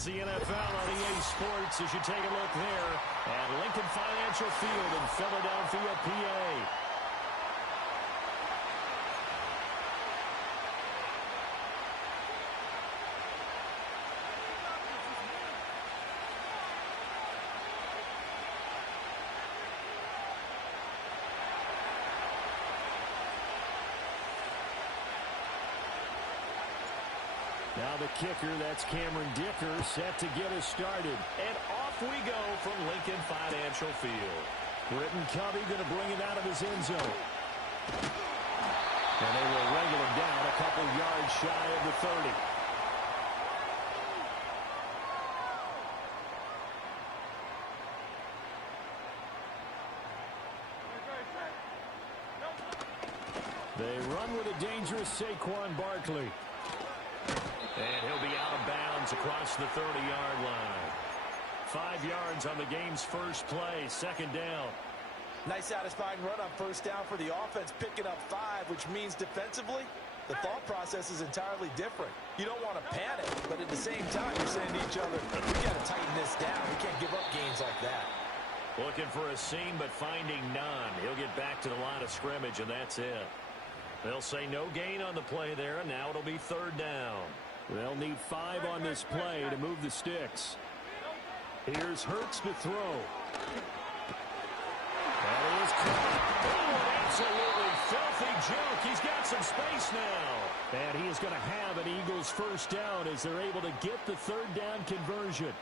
It's the NFL on EA Sports as you take a look there at Lincoln Financial Field in Philadelphia, PA. Now the kicker, that's Cameron Dicker, set to get us started. And off we go from Lincoln Financial Field. Britton Covey going to bring it out of his end zone. And they will wrangle him down a couple yards shy of the 30. They run with a dangerous Saquon Barkley. And he'll be out of bounds across the 30-yard line. 5 yards on the game's first play, second down. Nice satisfying run on first down for the offense, picking up 5, which means defensively, the thought process is entirely different. You don't want to panic, but at the same time, you're saying to each other, we got to tighten this down. We can't give up gains like that. Looking for a seam, but finding none. He'll get back to the line of scrimmage, and that's it. They'll say no gain on the play there, and now it'll be third down. They'll need 5 on this play to move the sticks. Here's Hurts to throw. That is caught. Oh, absolutely filthy joke. He's got some space now. And he is going to have an Eagles first down as they're able to get the third down conversion.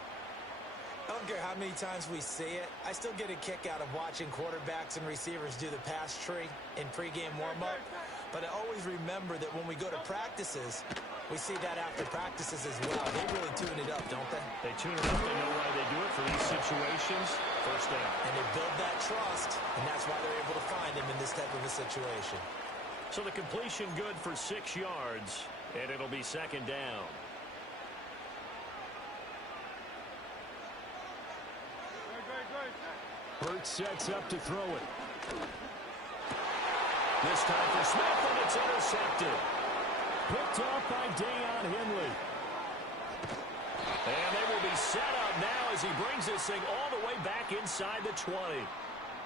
I don't care how many times we see it. I still get a kick out of watching quarterbacks and receivers do the pass tree in pregame warm-up. But I always remember that when we go to practices, we see that after practices as well. They really tune it up, don't they? They tune it up. They know why they do it for these situations. First down. And they build that trust, and that's why they're able to find him in this type of a situation. So the completion good for 6 yards, and it'll be second down. Hurts sets up to throw it. This time for Smith, and it's intercepted. Picked off by Deion Henley. And they will be set up now as he brings this thing all the way back inside the 20.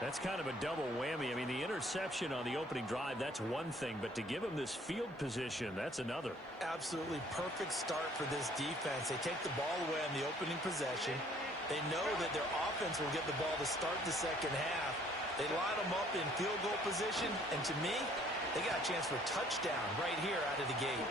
That's kind of a double whammy. I mean, the interception on the opening drive, that's one thing. But to give him this field position, that's another. Absolutely perfect start for this defense. They take the ball away on the opening possession. They know that their offense will get the ball to start the second half. They line them up in field goal position, and to me, they got a chance for a touchdown right here out of the gate.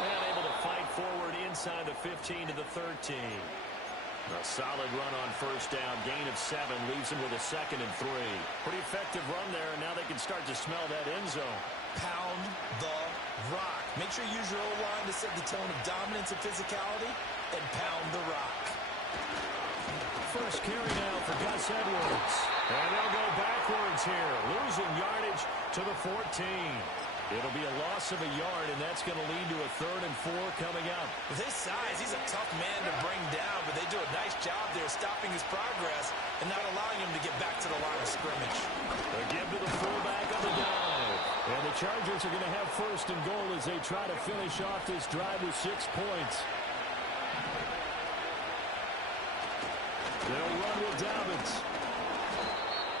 And able to fight forward inside the 15 to the 13. A solid run on first down. Gain of 7 leaves him with a 2nd and 3. Pretty effective run there, and now they can start to smell that end zone. Pound the rock. Make sure you use your O-line to set the tone of dominance and physicality, and pound the rock. First carry now for Gus Edwards. And they'll go backwards here. Losing yardage to the 14. It'll be a loss of a yard, and that's going to lead to a 3rd and 4 coming up. With his size, he's a tough man to bring down, but they do a nice job there stopping his progress and not allowing him to get back to the line of scrimmage. They give to the fullback on the dive. And the Chargers are going to have 1st and goal as they try to finish off this drive with 6 points. They'll run with Dobbins.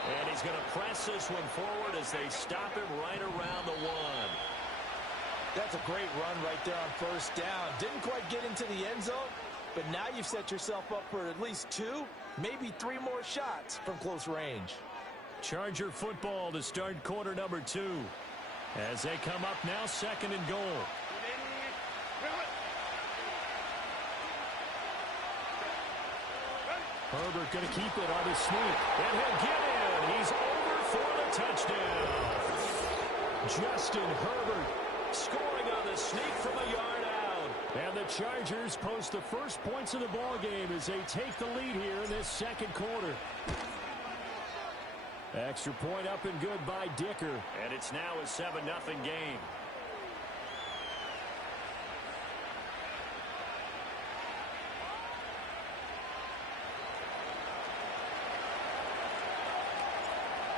And he's going to press this one forward as they stop him right around the 1. That's a great run right there on first down. Didn't quite get into the end zone, but now you've set yourself up for at least 2, maybe 3 more shots from close range. Charger football to start quarter number 2. As they come up now, 2nd and goal. Herbert going to keep it on his sneak. And he'll get in. He's over for the touchdown. Justin Herbert scoring on the sneak from a yard out. And the Chargers post the first points of the ballgame as they take the lead here in this 2nd quarter. Extra point up and good by Dicker. And it's now a 7-0 game.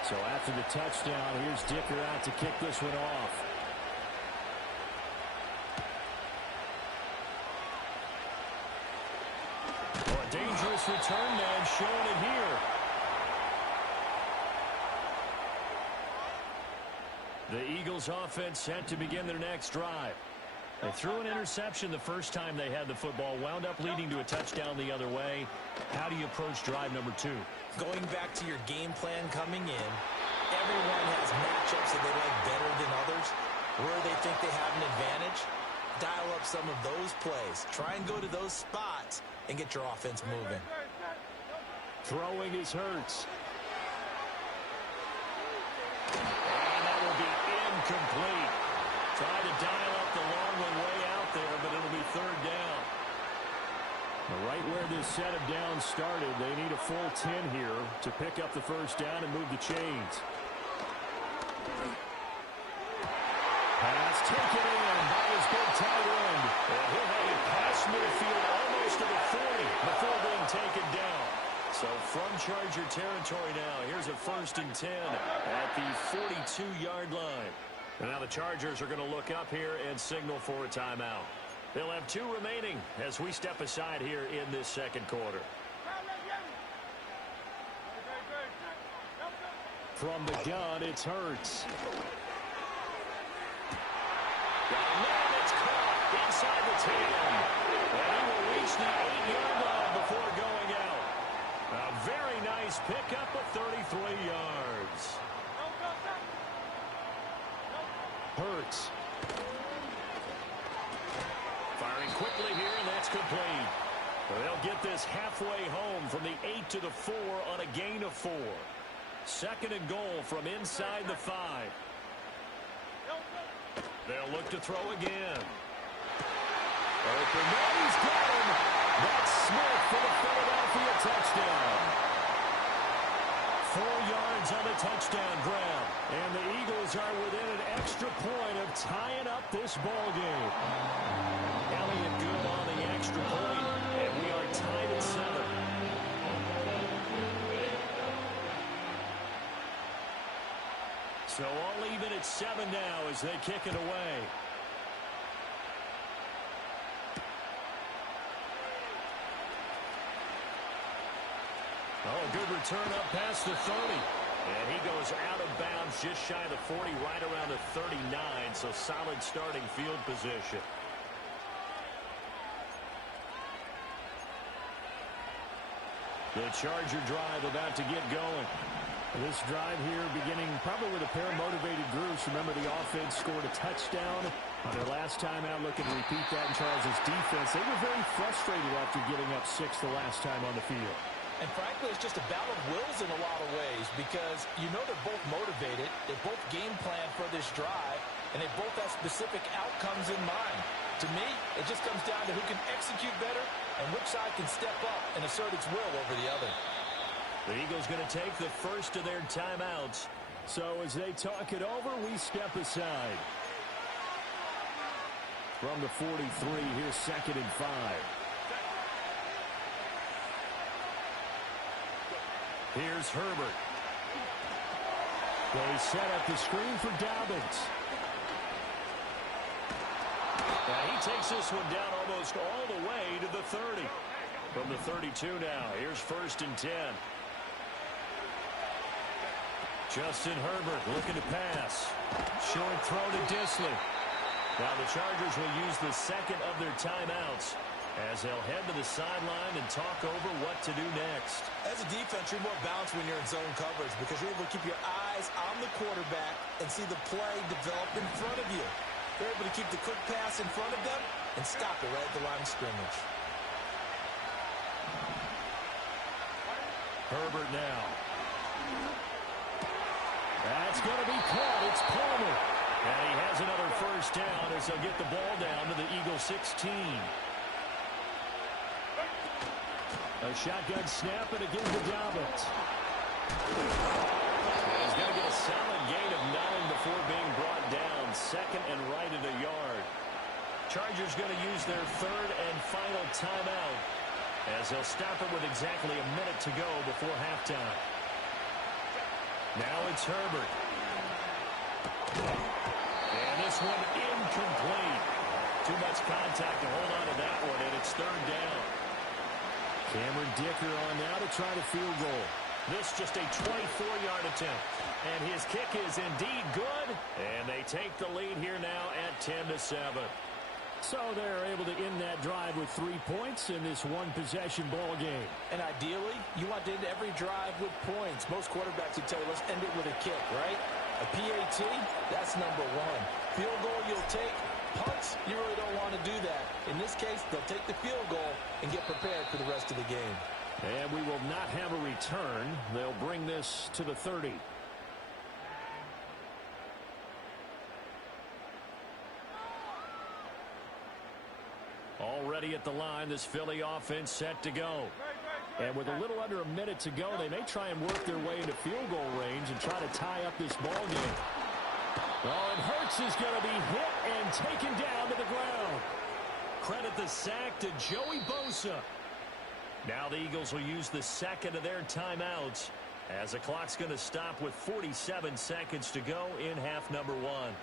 So after the touchdown, here's Dicker out to kick this one off. Nice return man showing it here. The Eagles offense set to begin their next drive. They threw an interception the first time they had the football, wound up leading to a touchdown the other way. How do you approach drive number 2? Going back to your game plan coming in, everyone has matchups that they like better than others. Where they think they have an advantage, dial up some of those plays. Try and go to those spots and get your offense moving. Throwing is Hurts. And that will be incomplete. Try to dial up the long one way out there, but it'll be third down. Right where this set of downs started, they need a full 10 here to pick up the first down and move the chains. Pass taken in by his big tight end. And he'll have it past midfield almost to the 40 before being taken down. So from Charger territory now, here's a 1st and 10 at the 42-yard line. And now the Chargers are going to look up here and signal for a timeout. They'll have 2 remaining as we step aside here in this second quarter. From the gun, it's Hurts. And then it's caught inside the 10. And he will reach the 8-yard line before going out. A very nice pickup of 33 yards. Hurts. Firing quickly here, and that's complete. They'll get this halfway home from the 8 to the 4 on a gain of 4. 2nd and goal from inside the 5. They'll look to throw again. Open man, he's got him. That's Smith for the Philadelphia touchdown. 4 yards on the touchdown grab. And the Eagles are within an extra point of tying up this ball game. Elliott good on the extra point, and we are tied at 7. So all even at 7 now as they kick it away. Oh, good return up past the 30. And he goes out of bounds just shy of the 40, right around the 39. So solid starting field position. The Charger drive about to get going. This drive here beginning probably with a pair of motivated groups. Remember, the offense scored a touchdown on their last time out. Looking to repeat that in Charles' defense. They were very frustrated after giving up 6 the last time on the field. And frankly, it's just a battle of wills in a lot of ways because you know they're both motivated. They both game plan for this drive, and they both have specific outcomes in mind. To me, it just comes down to who can execute better and which side can step up and assert its will over the other. The Eagles going to take the first of their timeouts. So as they talk it over, we step aside. From the 43, here's 2nd and 5. Here's Herbert. They set up the screen for Dobbins. Now he takes this one down almost all the way to the 30. From the 32 now, here's 1st and 10. Justin Herbert looking to pass. Short throw to Disley. Now the Chargers will use the 2nd of their timeouts as they'll head to the sideline and talk over what to do next. As a defense, you're more balanced when you're in zone coverage because you're able to keep your eyes on the quarterback and see the play develop in front of you. You're able to keep the quick pass in front of them and stop it right at the line of scrimmage. Herbert now. That's going to be caught. It's Palmer. And he has another first down as they'll get the ball down to the Eagles 16. A shotgun snap, and it gives to Dobbins. He's going to get a solid gain of 9 before being brought down. 2nd and right at a yard. Chargers going to use their 3rd and final timeout as they'll stop it with exactly a minute to go before halftime. Now it's Herbert. And this one incomplete. Too much contact to hold on to that one, and it's 3rd down. Cameron Dicker on now to try the field goal. This just a 24-yard attempt. And his kick is indeed good. And they take the lead here now at 10-7. So they're able to end that drive with 3 points in this one-possession ball game. And ideally, you want to end every drive with points. Most quarterbacks would tell you, let's end it with a kick, right? A PAT, that's number one. Field goal you'll take. Punts, you really don't want to do that. In this case, they'll take the field goal and get prepared for the rest of the game. And we will not have a return. They'll bring this to the 30. Already at the line, this Philly offense set to go. And with a little under a minute to go, they may try and work their way into field goal range and try to tie up this ball game. Oh, and Hurts is going to be hit and taken down to the ground. Credit the sack to Joey Bosa. Now the Eagles will use the second of their timeouts as the clock's going to stop with 47 seconds to go in half number one.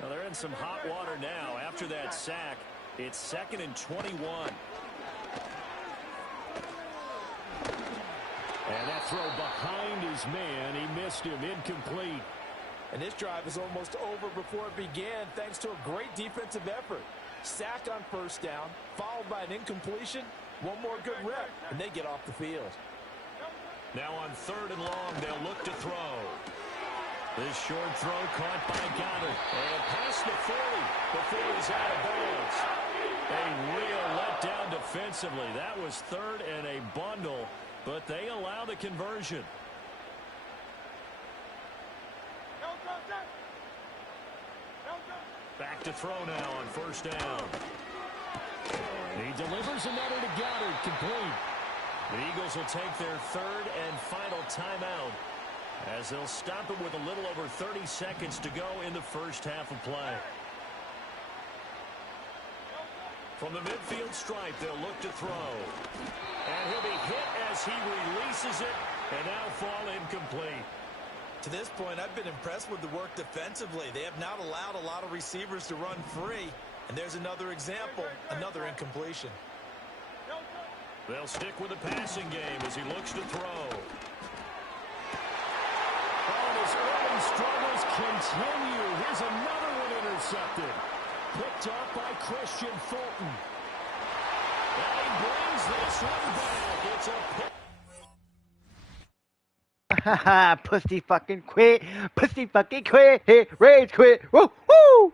Now they're in some hot water now after that sack. It's 2nd and 21. And that throw behind his man. He missed him. Incomplete. And this drive is almost over before it began thanks to a great defensive effort. Sack on first down, followed by an incompletion. One more good rep, and they get off the field. Now on 3rd and long, they'll look to throw. This short throw caught by Goddard. And past the 40 before he's out of bounds. A real letdown defensively. That was 3rd and a bundle, but they allow the conversion. Back to throw now on 1st down. He delivers another to Goddard, complete. The Eagles will take their 3rd and final timeout as they'll stop it with a little over 30 seconds to go in the first half of play. From the midfield stripe, they'll look to throw. And he'll be hit as he releases it, and now fall incomplete. To this point, I've been impressed with the work defensively. They have not allowed a lot of receivers to run free. And there's another example, another incompletion. They'll stick with the passing game as he looks to throw. Oh, his early struggles continue. Here's another one intercepted. Picked up by Christian Fulton. And he brings this one back. It's a pick. Haha, pussy fucking quit. Pussy fucking quit. Hey, rage quit. Woo, woo.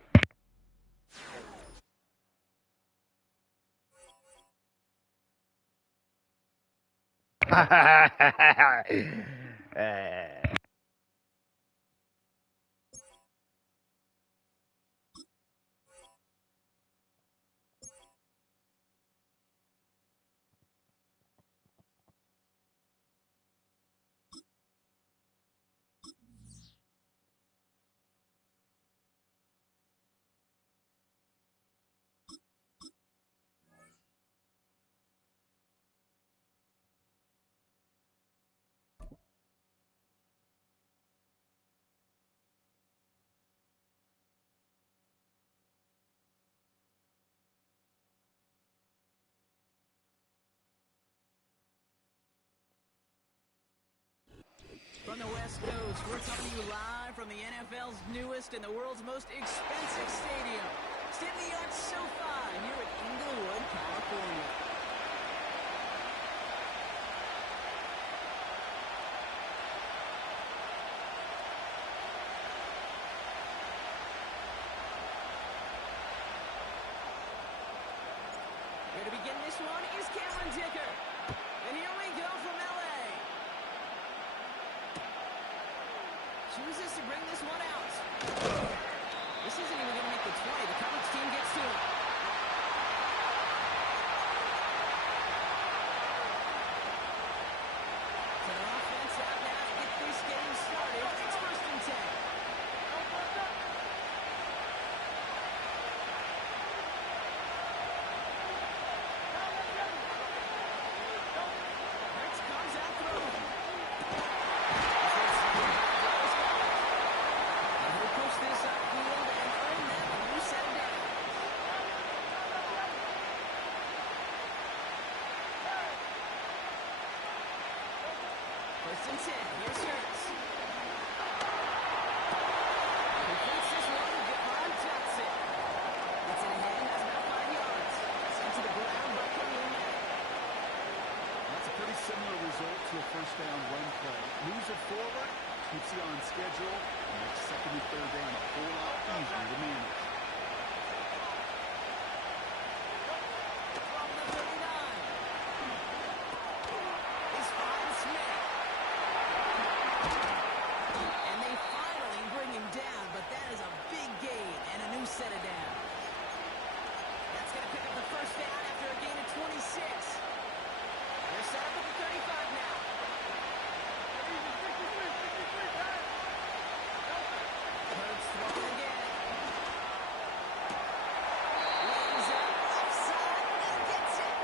From the West Coast, we're coming to you live from the NFL's newest and the world's most expensive stadium, state-of-the-art SoFi, here at Inglewood, California. Here to begin this one is Cameron Dicker. And here we go from L.A. Chooses to bring this one out. This isn't even going to make the 20. The coverage team gets to it. So the offense out now to get this game started. It's 1st and 10. Hurts comes out throwing. Push this upfield and earn that new set down. First and 10. Here's Hurts. Completes this one. Javon Johnson. Gets it ahead. Has about 5 yards. Sent to the ground by Khalil Mack. That's a pretty similar result to a first down run play. Moves it forward, keeps you on schedule, and makes second and third down a whole lot easier to manage. From the 39. Is Von Smith. And they finally bring him down, but that is a big gain and a new set of downs. That's going to pick up the first down after a gain of 26. They're set up at the 35 now. Hurts throwing again. Lays up left side and gets it.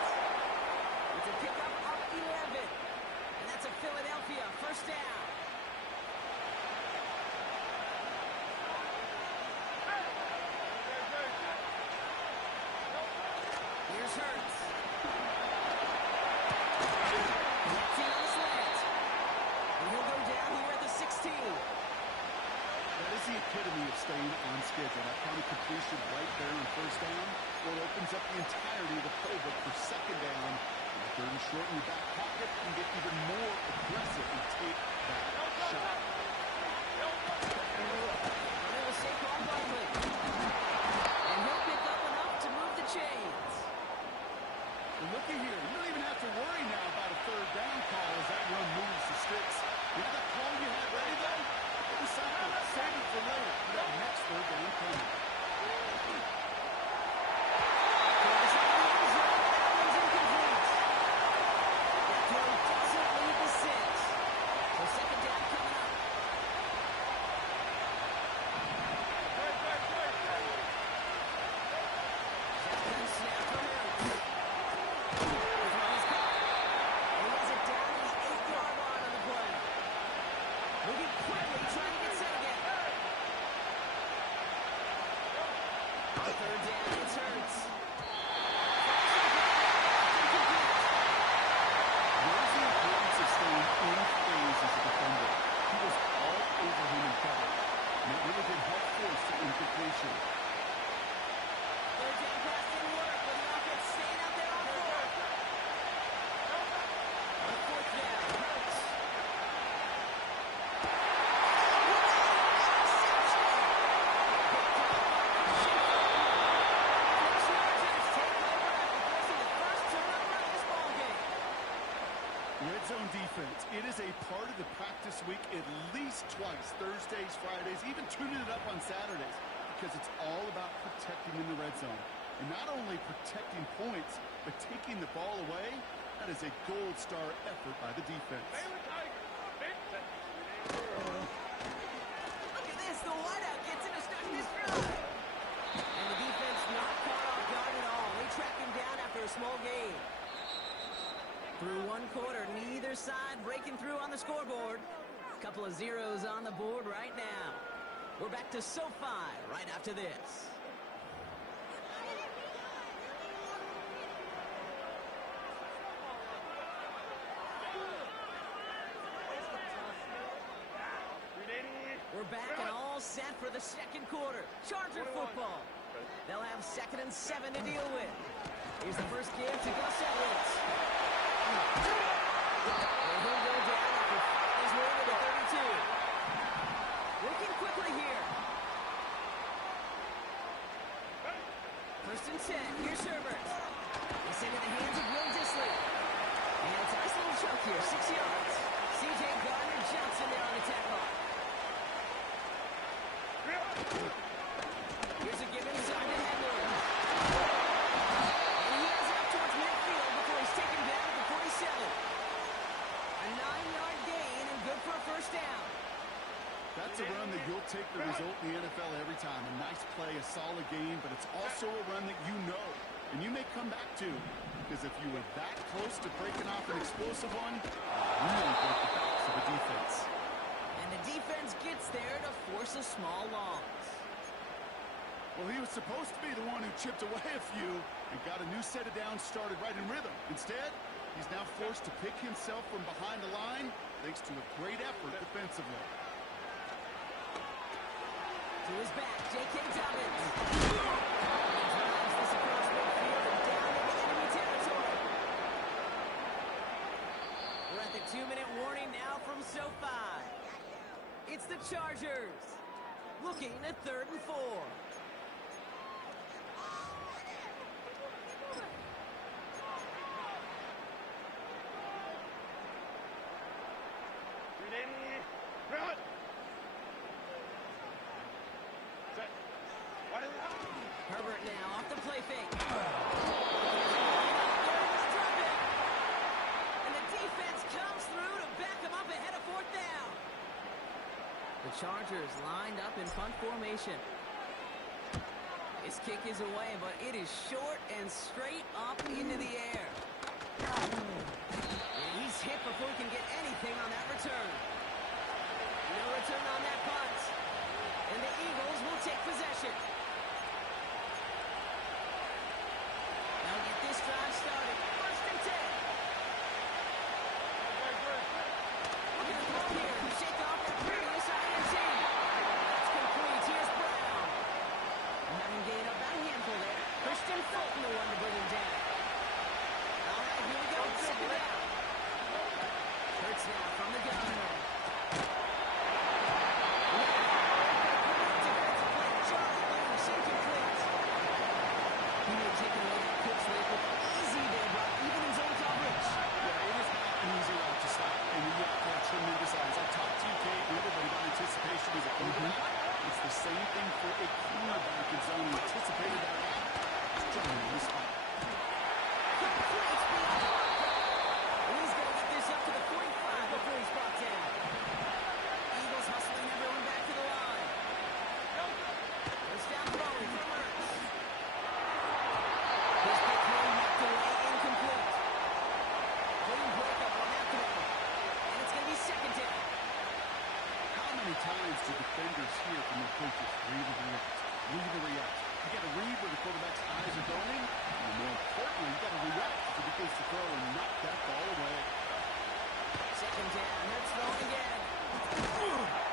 It's a pickup of 11. And that's a Philadelphia first down. Here's Hurts. Gets in on a slant. And he'll go down here at the 16. That is the epitome of staying on schedule. That kind of completion right there on first down, well, it opens up the entirety of the playbook for second down. And third and short in your back pocket, you can get even more aggressive and take that shot. Under the Saquon Barkley. And he'll pick up enough to move the chains. And looky here, you don't even have to worry now about a third down call as that run moves the sticks. You know that call you had ready, though? Decide to save it for later. You got the next third down coming. That throw doesn't lead the 6. So second down coming up. Shotgun snap from Hurts. The throw is caught. And he has it down to the 8-yard line on the play. Moving quickly, trying to get set again. On third down, it's Hurts. There's the importance of staying in phase as a defender. He was all over him in cover. And it really did help force the incompletion. Third down pass didn't work, but the offense staying out there on fourth. On fourth down, Hurts. Red zone defense. It is a part of the practice week at least twice. Thursdays, Fridays, even tuning it up on Saturdays. Because it's all about protecting in the red zone. And not only protecting points, but taking the ball away. That is a gold star effort by the defense. Look at this, the wideout gets him to start this drive. And the defense not caught off guard at all. They track him down after a small gain. Through one quarter, neither side breaking through on the scoreboard. Couple of zeros on the board right now. We're back to SoFi right after this. We're back and all set for the second quarter. Charger football. They'll have 2nd and 7 to deal with. Here's the first give to Gus Edwards. And he'll go down after fighting his way to the 32. Working quickly here. First and 10. Here's Herbert. They send it in the hands of Will Dissly. And it's a nice little chunk here. 6 yards. C.J. Gardner-Johnson there on the tackle. Here's a give inside to Edwards. And he has it up towards midfield before he's taken down at the 47. A 9-yard gain and good for a first down. That's a run that you'll take the result in the NFL every time. A nice play, a solid game, but it's also a run that you know. And you may come back to, because if you were that close to breaking off an explosive one, you really break the backs of the defense. And the defense gets there to force a small loss. Well, he was supposed to be the one who chipped away a few and got a new set of downs started right in rhythm. Instead, he's now forced to pick himself from behind the line. They translates to a great effort defensively. To his back, J.K. Dobbins. Drives this across midfield and down into enemy territory. We're at the 2-minute warning now from SoFi. It's the Chargers. Looking at 3rd and 4. Herbert now off the play fake. And the defense comes through to back him up ahead of 4th down. The Chargers lined up in punt formation. His kick is away, but it is short and straight up into the air. And he's hit before he can get anything on that return. No return on that punt. And the Eagles will take possession. Now get this drive started. 1st and 10. Look at the throw here. Shake off that previous INT. That's complete. Here's Brown. Having gained up that handful there. Christian Fulton, the one to bring him down. All right, here we go. 2nd down. Hurts now from the gun. It's the same thing for a cornerback in zone. He anticipated that. He's jumping on the spot. And he's going to get this up to the 45 before he's brought down. Eagles hustling everyone back to the line. First down throwing from Ertz. His pick thrown knocked away, incomplete. Clean breakup on that throw. And it's going to be 2nd down. How many times do defenders hear from their coaches, read and react, read and react? You got to read where the quarterback's eyes are going, and more importantly, you got to react if he begins to throw and knock that ball away. 2nd down, Hurts throwing again.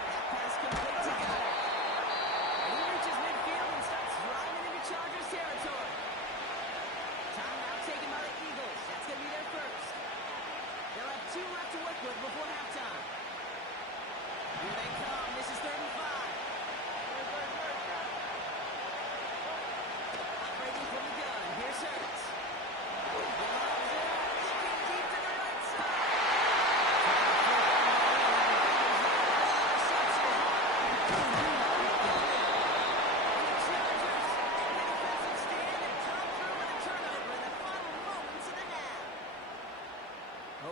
That pass complete to Gunner. And he reaches midfield and starts driving into Chargers territory. Timeout taken by the Eagles. That's going to be their first. They'll have 2 left to work with before halftime. Here they come. This is 3rd and 5. Operating from the gun. Here's Hurts. Looking deep to the right side.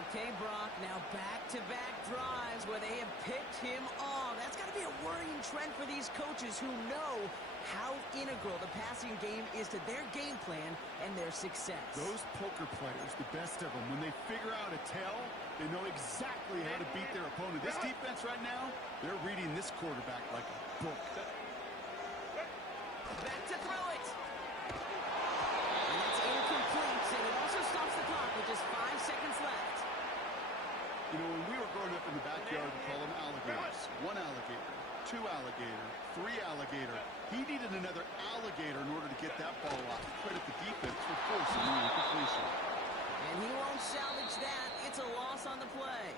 Okay, Brock, now back-to-back drives where they have picked him off. That's got to be a worrying trend for these coaches who know how integral the passing game is to their game plan and their success. Those poker players, the best of them, when they figure out a tell, they know exactly how to beat their opponent. This defense right now, they're reading this quarterback like a book. Back to throw it. And it's incomplete, and it also stops the clock with just 5 seconds left. You know, when we were growing up in the backyard, we call them alligators. 1 alligator, 2 alligator, 3 alligator. He needed another alligator in order to get that ball off. Credit the defense for forcing the incompletion. And he won't salvage that. It's a loss on the play.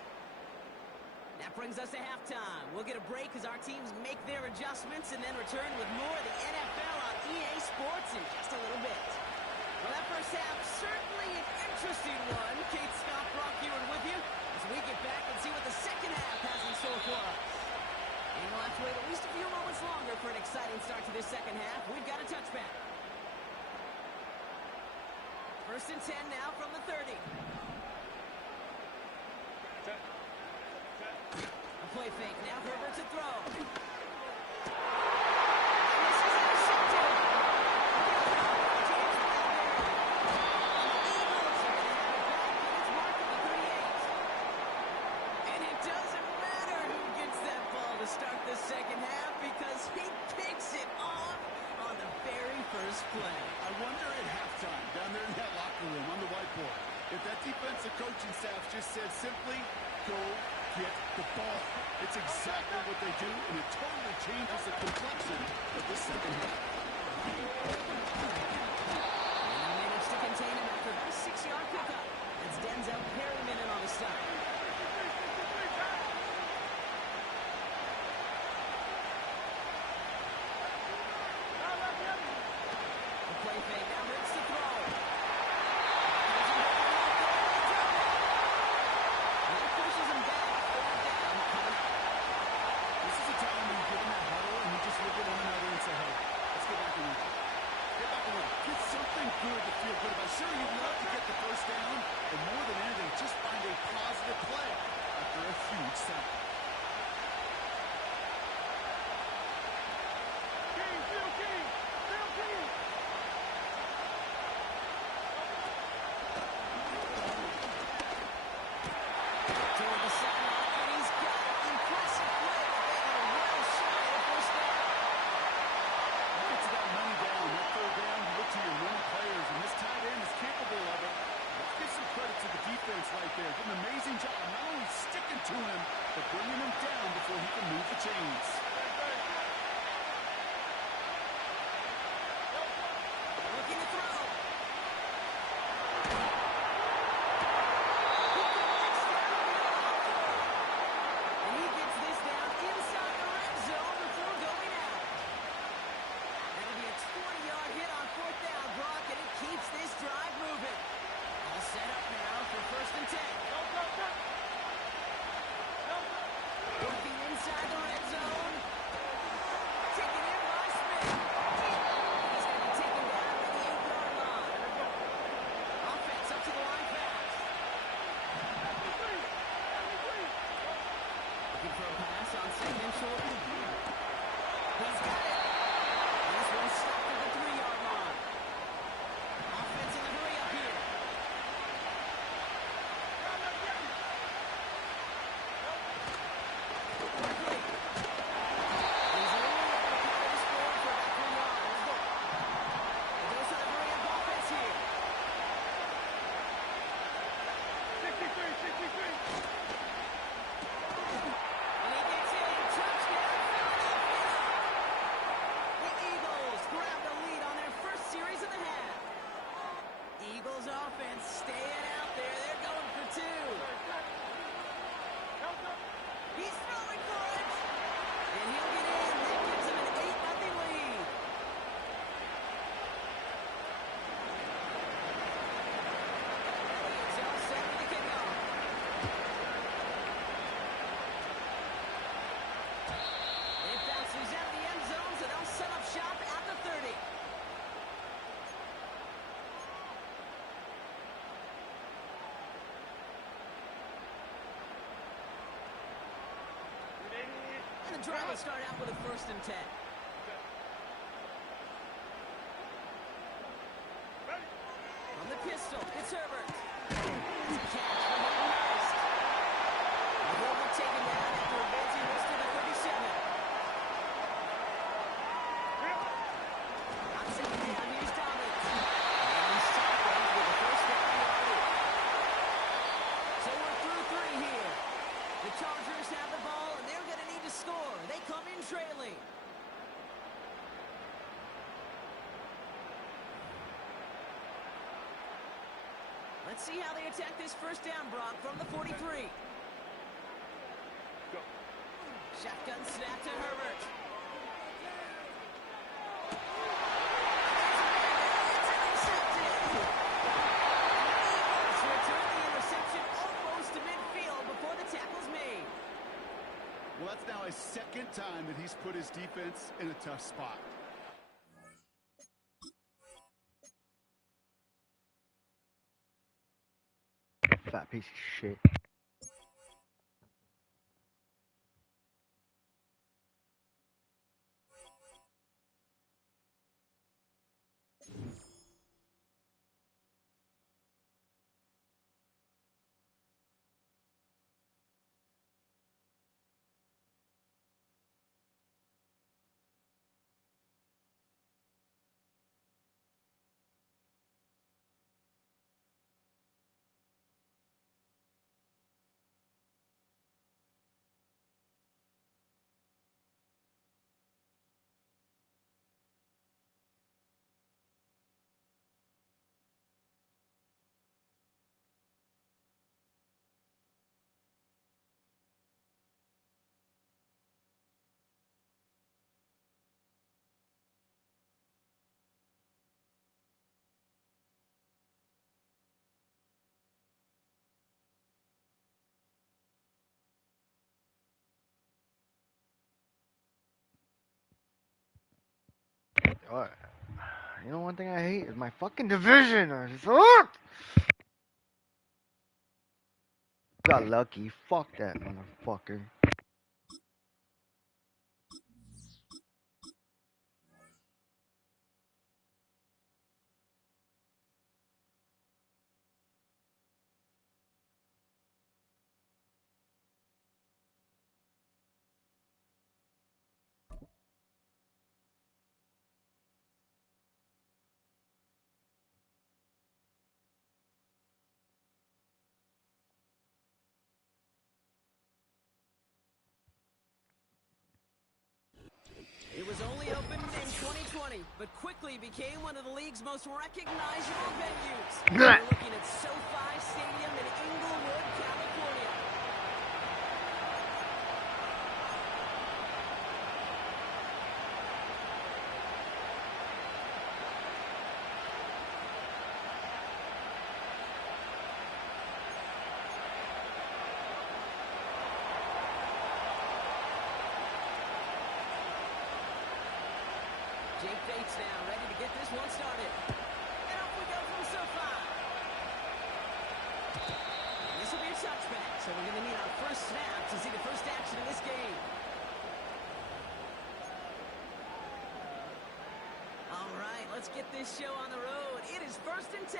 That brings us to halftime. We'll get a break as our teams make their adjustments and then return with more of the NFL on EA Sports in just a little bit. Well, that first half, certainly an interesting one. Kate Scott, Brock Ewan with you as we get back and see what the second half has in store for us. And we'll have to wait at least a few moments longer for an exciting start to this second half. We've got a touchback. 1st and 10 now from the 30. A play fake now, Herbert to throw. And this is intercepted. And it doesn't matter who gets that ball to start the second half because he picks it off on the very first play. I wonder at halftime, down there in that locker room on the whiteboard, if that defensive coaching staff just said simply, go get the ball. It's exactly what they do, and it totally changes the complexion of the second half. And he managed to contain him after a 6-yard pickup. That's Denzel Perryman in on the stop. The play fake, now Riggs to throw. That pushes him back, 4th down, coming up. This is a time when you get in that huddle and you just look at one another and say, hey, let's get back and win. Get back and win. Get something good to feel good about. Sure, you'd love to get the first down, and more than anything, just find a positive play after a huge sack. Toward the sideline, and he's got it. Impressive play. They are well shy of first down. Get to that money down, that third down, you look to your money players, and this tight end is capable of it. Let's give some credit to the defense right there. Did an amazing job not only sticking to him, but bringing him down before he can move the chains. Looking to throw. And he gets this down inside the red zone before going out. That'll be a 20-yard hit on 4th down, Brock, and it keeps this drive moving. All set up now for 1st and 10. Working inside the red zone. Taken in by Smith. He's going to be taken down at the 8-yard line. Offense up to the line fast. Looking for a pass on 2nd and short. He's got it. This one stopped at the 3-yard line. Offense in the hurry up here. Quickly. He's only able to cover the score for about 3 yards. It goes to the hurry up offense here. And he gets in. Touchdown, Philadelphia! The Eagles grab the lead on their first series of the half. Eagles offense staying out there. They're going for 2. He's throwing for it. And he'll get in. That gives him an 8-0 lead. It's all set for the kickoff. It bounces out of the end zone, so they'll set up shop at the 30. And the drive will start out with a 1st and 10. From the pistol, it's Herbert. It's a catch from Hayden Hurst. And Herbert taken down after advancing this to the 37. On 2nd down, here's Dobbins. And he's tackled with a 1st down yardage. So we're through 3 here. The Chargers have the ball, and they're going to need to score. They come in trailing. Let's see how they attack this 1st down, Brock, from the 43. Shotgun snap to Herbert. It's intercepted. Eagles return the interception almost to midfield before the tackle's made. Well, that's now his 2nd time that he's put his defense in a tough spot. Fat piece of shit. What? You know, one thing I hate is my fucking division. I just, got lucky. Fuck that motherfucker. It was only opened in 2020, but quickly became one of the league's most recognizable venues. We're looking at SoFi Stadium in Inglewood, California. Jake Bates now, ready to get this one started. And off we go from SoFi. This will be a touchback, so we're going to need our first snap to see the first action of this game. All right, let's get this show on the road. It is 1st and 10.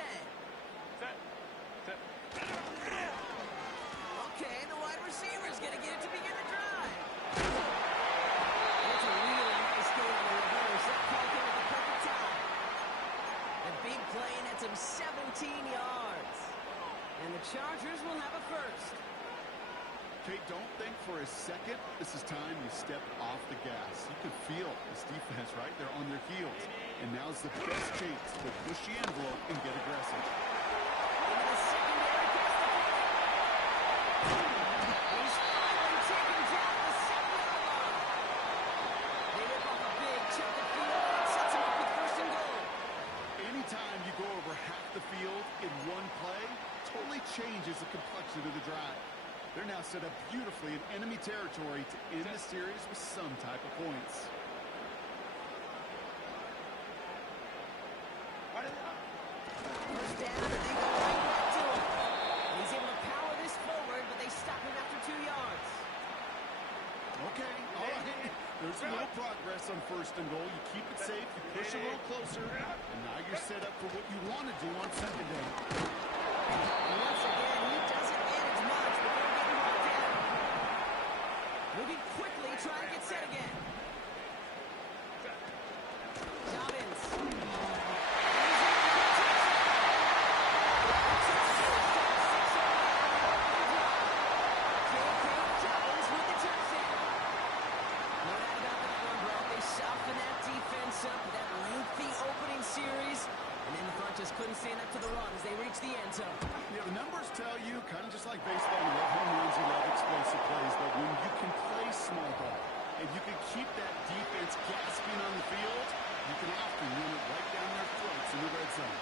Okay, the wide receiver's going to get it to begin the drive. It's a really nice game on the reverse. That call came at the perfect time. A big play nets him 17 yards. And the Chargers will have a first. Okay, don't think for a second this is time you step off the gas. You can feel this defense, right? They're on their heels. And now's the best chance to push the envelope and get aggressive. Into the secondary past the 40. He's finally taken down the 7-yard line. They rip off a big chunk of field and it sets him up with 1st and goal. Anytime you go over half the field in one play, totally changes the complexion of the drive. They're now set up beautifully in enemy territory to end the series with some type of points. First down, and they go right back to him. He's able to power this forward, but they stop him after 2 yards. Okay, all right. There's a little progress on 1st and goal. You keep it safe, you push a little closer, and now you're set up for what you want to do on 2nd down. And once again, he doesn't manage much before getting brought down. Moving quickly, trying to get set again. Dobbins. Up with that lengthy opening series, and then the front just couldn't stand up to the run as they reached the end zone. Yeah, the numbers tell you, kind of just like baseball, you love home runs, you love explosive plays, but when you can play small ball and you can keep that defense gasping on the field, you can often run it right down their throats in the red zone.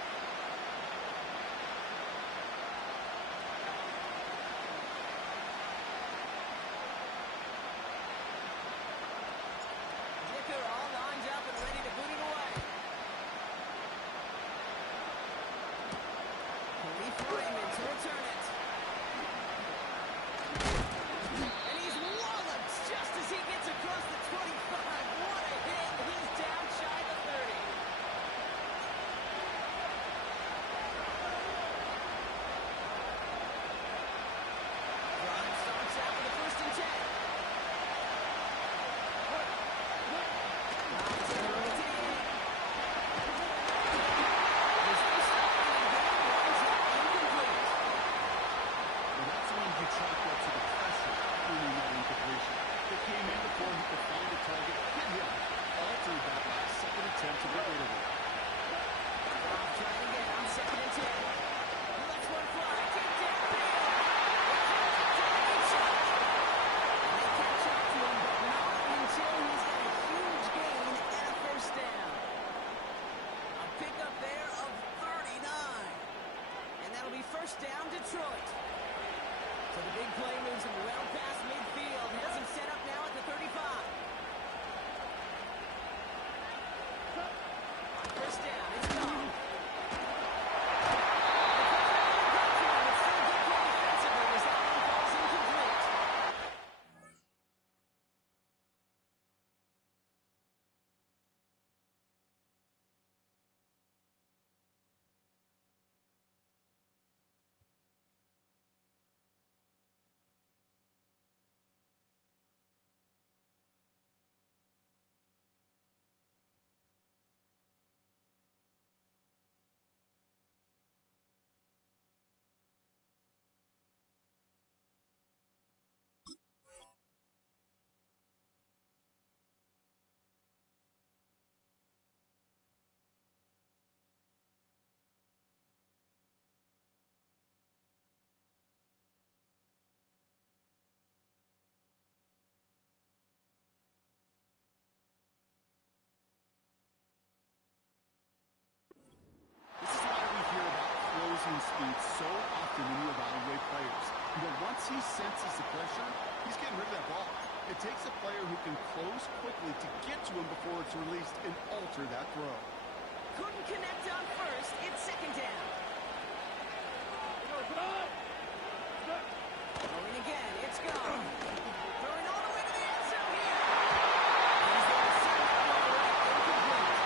Dicker all lined up and ready to boot it away. Khalif Raymond to return it. And he's walloped just as he gets across the 25. What a hit. He's down shy of the 30. Drive starts out with a 1st and 10. That's when you chalk up to the pressure earning that incompletion. They came in before he could find a target, hit him, altered that last second attempt to get rid of it. Trying again on 2nd and 10. He lets one fly. Kick downfield. And they catch up to him, but not until he's got a huge gain and a 1st down. A pickup there of 39. And that'll be 1st down, Detroit. So the big play moves him well past midfield. Has him set up now at the 35. It takes a player who can close quickly to get to him before it's released and alter that throw. Couldn't connect on first. It's second down. Throwing again. It's gone. Throwing all the way to the end zone here. He's going to send that one away. Incomplete.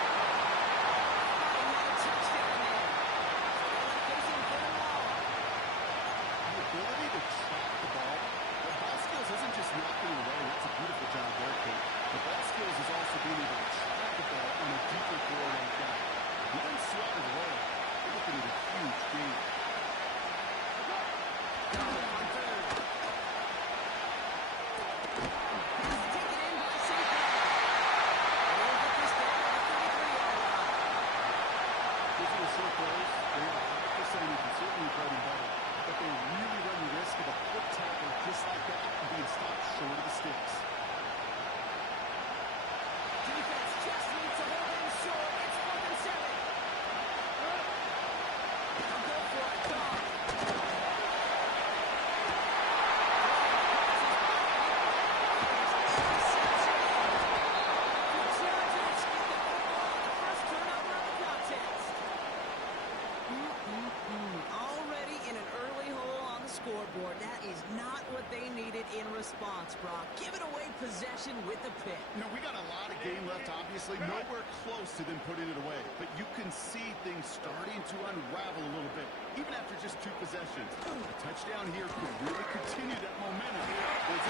Thought he had a touchdown there. Still facing third and long. The ability to track the ball. The ball skills isn't just knocking it away. That's a beautiful job there, Kate. The ball skills is also being able to track the ball on a deeper throw like that. He didn't swat it away. They're looking at a huge gain. On third. Pass taken in by safety. They'll get this down at the 33-yard line. Digital short throws, they are high percentage and certainly bread and butter. But they really run the risk of a quick tackle just like that and being stopped short of the sticks. Defense just needs to hold them short. It's 4th and 7. They'll go for it. Gone. The Chargers get the football on the first turnover of the contest. Already in an early hole on the scoreboard. That is not what they needed in response, Brock. Giving away possession with the pick. You know, we got a lot of game left, obviously. Nowhere close to them putting it away. But you can see things starting to unravel a little bit, even after just 2 possessions. A touchdown here could really continue that momentum. They'll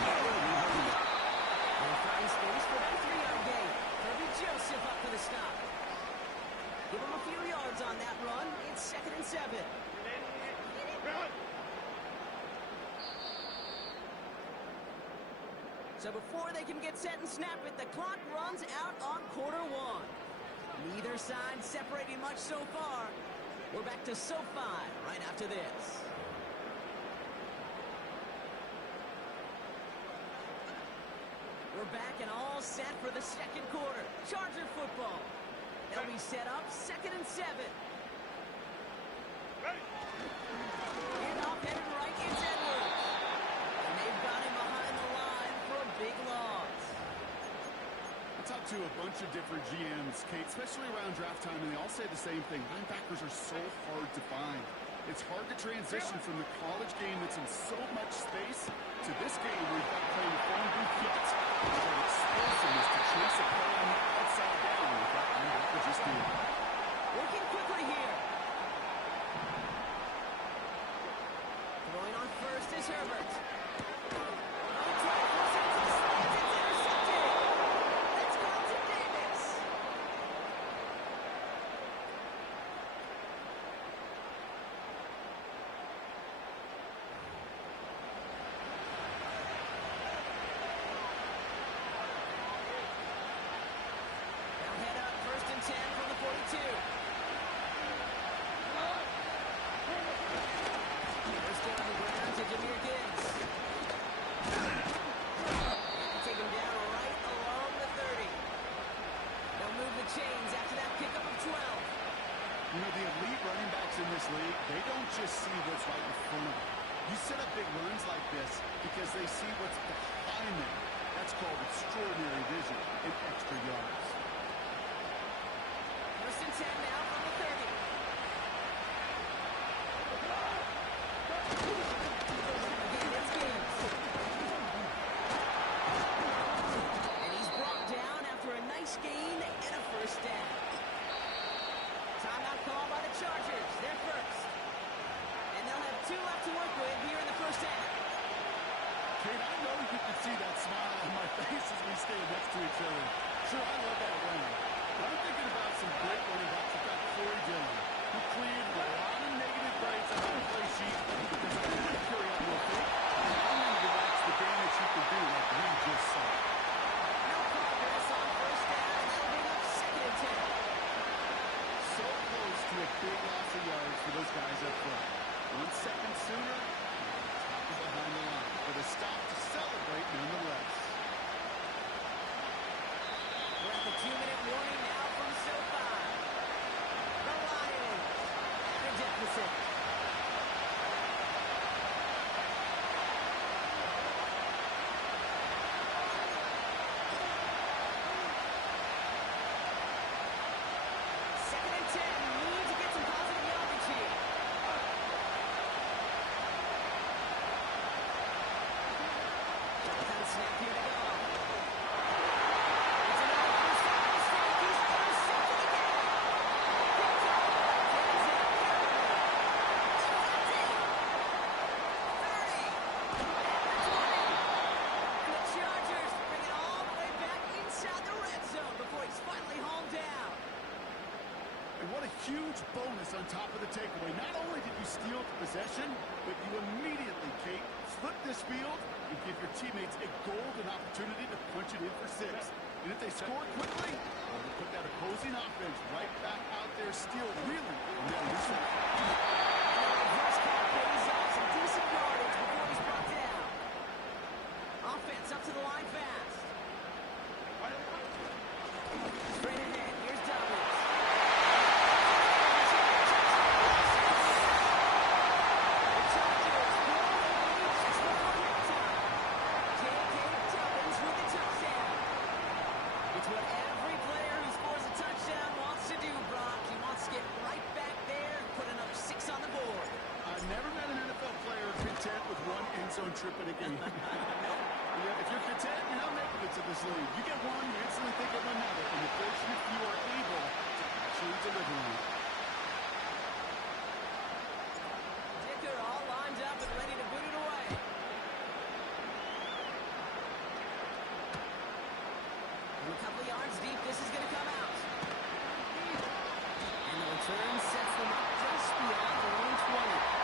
find space for that 3-yard gain. Kirby Joseph up for the stop. Give him a few yards on that run. It's 2nd and 7. So before they can get set and snap it, the clock runs out on quarter 1. Neither side separating much so far. We're back to SoFi right after this. We're back and all set for the second quarter. Charger football. They'll be set up 2nd and 7. Handoff headed right. It's Edwards. And they've got him behind the line for a big loss. I talked to a bunch of different GMs, Kate, especially around draft time, and they all say the same thing. Linebackers are so hard to find. It's hard to transition from the college game that's in so much space to this game where you've got to play in the phone booth yet. You've got explosiveness to chase a play on the outside down with that linebacker just did. Working quickly here. Throwing on first is Herbert. huge bonus on top of the takeaway. Not only did you steal the possession, but you immediately, Kate, flip this field and give your teammates a golden opportunity to punch it in for 6. And if they score quickly, well, they put that opposing offense right back out there, steal really on that reset. Reverse call pays off some decent yardage before he's brought down. Offense up to the line fast. Straight ahead, here's Douglas. The Chargers blow the lead just before halftime. J.K. Dobbins with the touchdown. It's what every player who scores a touchdown wants to do, Brock. He wants to get right back there and put another 6 on the board. I've never met an NFL player content with one end zone trip in a game. If you're content, you're not making it to this league. You get one, you instantly think of another, and you're fortunate if you are able to actually deliver on it. Dicker all lined up and ready to boot it away. From a couple yards deep, this is going to come out. And the return sets them up just beyond the 120.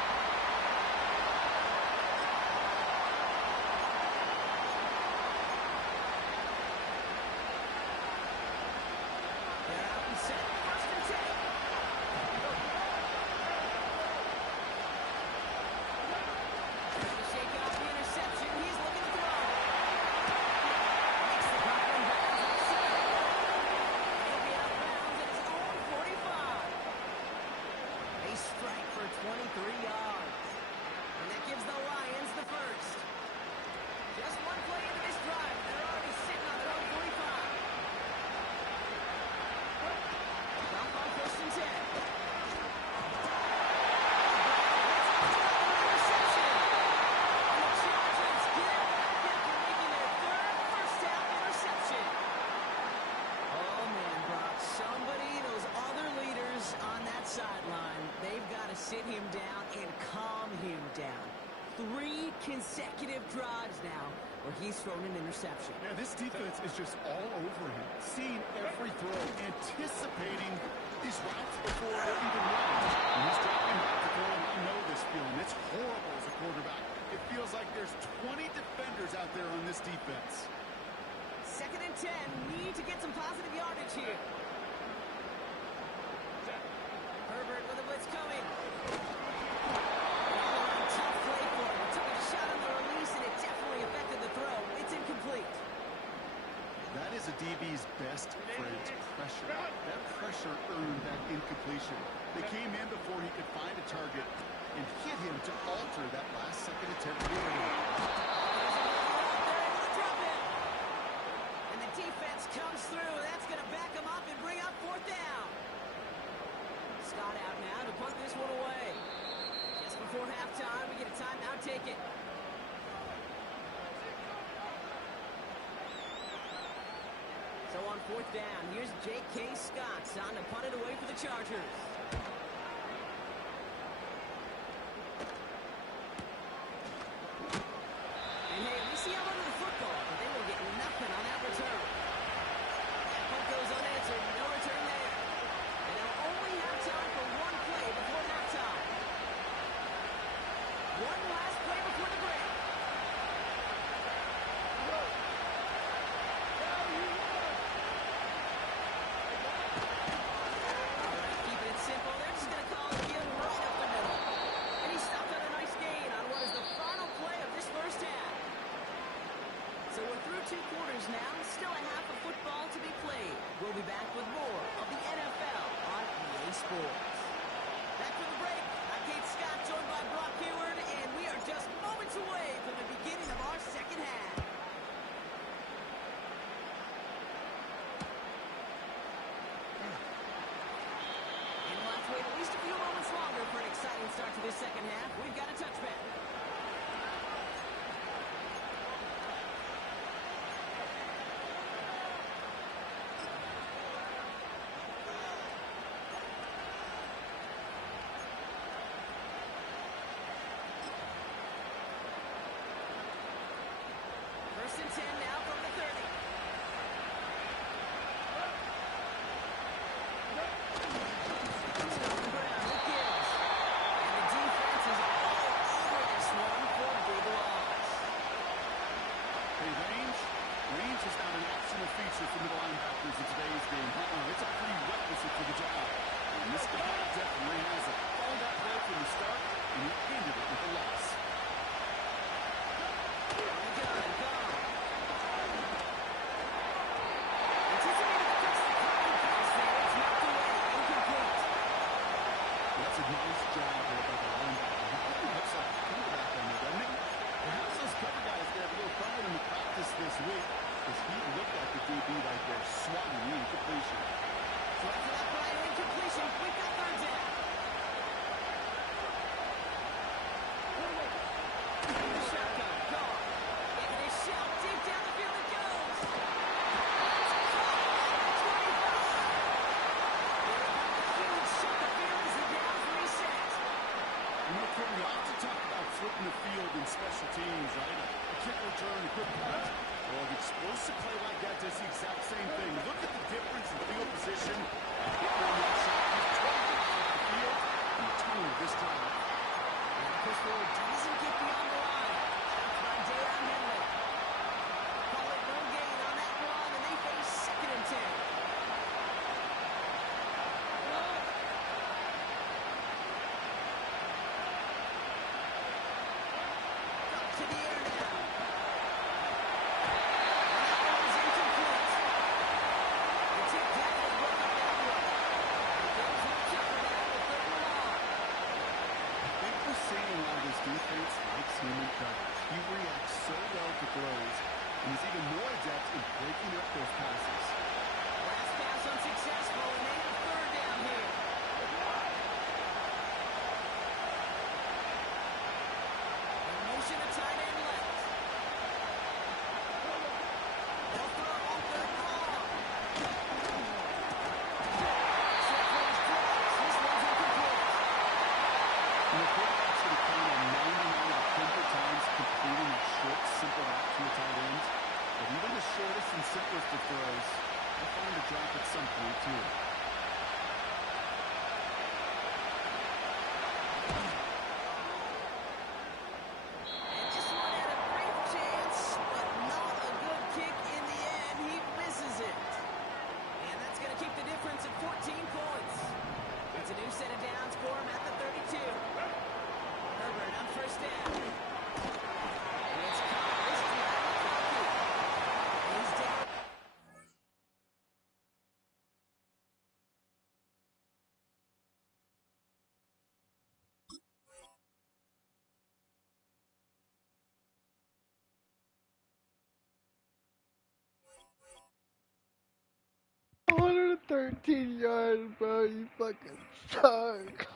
Sit him down and calm him down. 3 consecutive drives now where he's thrown an interception. Yeah, this defense is just all over him. Seeing every throw, anticipating these routes before they're even run. And he's dropping back to throw, and I know this feeling. It's horrible as a quarterback. It feels like there's 20 defenders out there on this defense. 2nd and 10. Need to get some positive yardage here. Herbert with a blitz coming. Tough play for him. Took a shot on the release, and it definitely affected the throw. It's incomplete. That is a DB's best friend, pressure. That pressure earned that incompletion. They came in before he could find a target and hit him to alter that last-second attempt. They're able to drop him. And the defense comes through. That's going to back him up and bring up 4th down. Scott out now to punt this one away. Just before halftime, we get a timeout taken. So on 4th down, here's J.K. Scott on to punt it away for the Chargers. And hey, we see how under the football, but they will get nothing on that return. That punt goes unanswered, no return there. And they'll only have time for one play before halftime. One last play before the break. All right, keeping it simple. They're just going to call it given right up the middle. And he stopped on a nice gain on what is the final play of this first half. So we're through 2 quarters now. Still a half of football to be played. We'll be back with more of the NFL on EA Sports. Back from the break. I'm Kate Scott, joined by Brock Hayward, and we are just moments away from the beginning of our second half. And we'll have to wait at least a few moments longer for an exciting start to this second half. We've got a touchback. First and 10 now from the 30. feature from the linebackers in today's game. It's a prerequisite for the job. And this guy definitely has it. Called that play from the start, and he ended it with a loss. That's a nice job there by the linebacker. He probably looks like a quarterback on there, doesn't he? Perhaps those cover guys get a little pride in the practice this week, because he looked like the DB right there, swatting the incompletion. So after that play, incompletion, we got third down. The shotgun, gone. Making a shot, deep down the field it goes. It's caught at the 25. Huge shot the field as the downs reset. You know, Ken, we often talk about flipping the field in special teams, right? A kick return, a quick punt. Well, an explosive play like that does the exact same thing. Look at the difference in field position. Hitting on that shot, he's totally off the field, and the tone of this drive. And Chris Ford doesn't get beyond the line. That's by Deion Henley. Call it no gain on that run, and they face 2nd and 10. Up to the air now. That one's incomplete. The tip down and broke up that one. It goes with Tucker now with 3rd and long. I think we're seeing why this defense likes him in coverage. He reacts so well to throws, and he's even more adept in breaking up those passes. Last pass unsuccessful, and they have 3rd down here. In motion, a tight end left. They'll throw on 3rd and long. Set for his thrust. This one's incomplete. And the quarterback's going to count on 99 of 100 times completing a short, simple route to a tight end. But even the shortest and simplest of throws, I find a drop at some point, too. And this one had a great chance, but not a good kick in the end. He misses it. And that's going to keep the difference at 14 points. It's a new set of downs for him at the 32. Herbert on 1st down. It's caught. This is Matt McCarthy. He's down. Hundred 13 yards, bro. You fucking suck.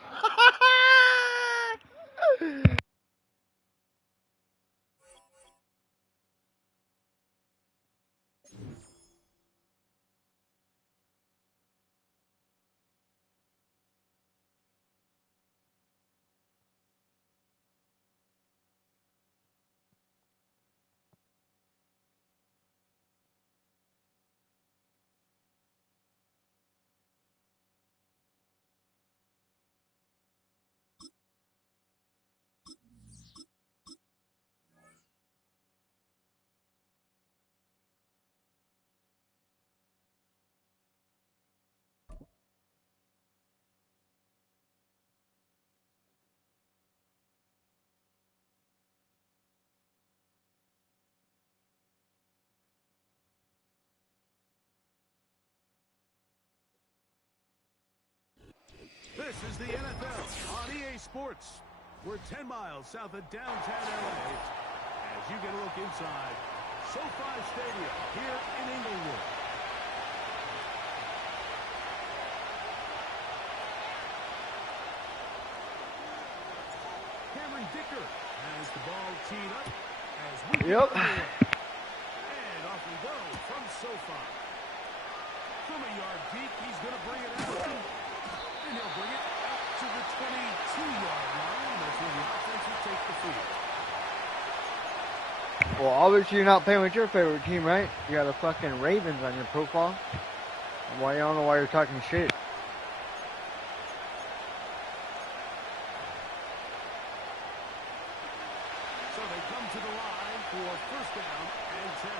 This is the NFL on EA Sports. We're 10 miles south of downtown LA as you get a look inside SoFi Stadium here in Inglewood. Cameron Dicker has the ball teed up as we get underway. And off we go from SoFi. From a yard deep, he's going to bring it out. And he'll bring it out to the 22-yard line. That's where the offense will take the field. Well, obviously you're not playing with your favorite team, right? You got the fucking Ravens on your profile. Why, I don't know why you're talking shit. So they come to the line for 1st down and 10.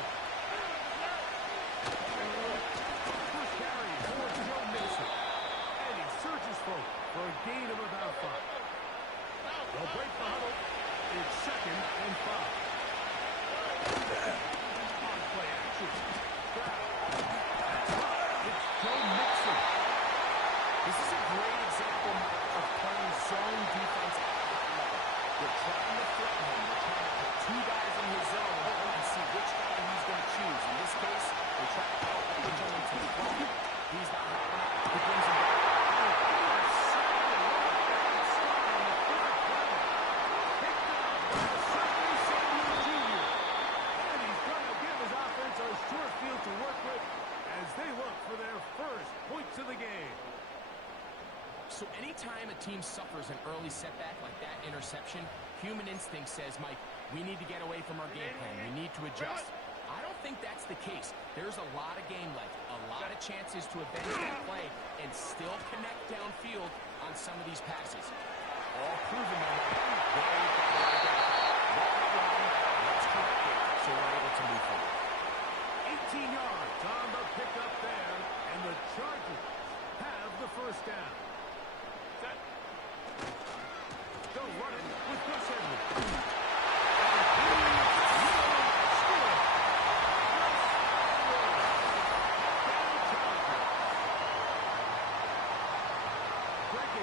So anytime a team suffers an early setback like that interception, human instinct says, Mike, we need to get away from our game plan. We need to adjust. I don't think that's the case. There's a lot of game left, a lot of chances to avenge that play and still connect downfield on some of these passes. All proven, though. Let's correct it so we're able to move forward. 18 yards on the pickup there, and the Chargers have the first down. Set. Go running with Gus Edwards.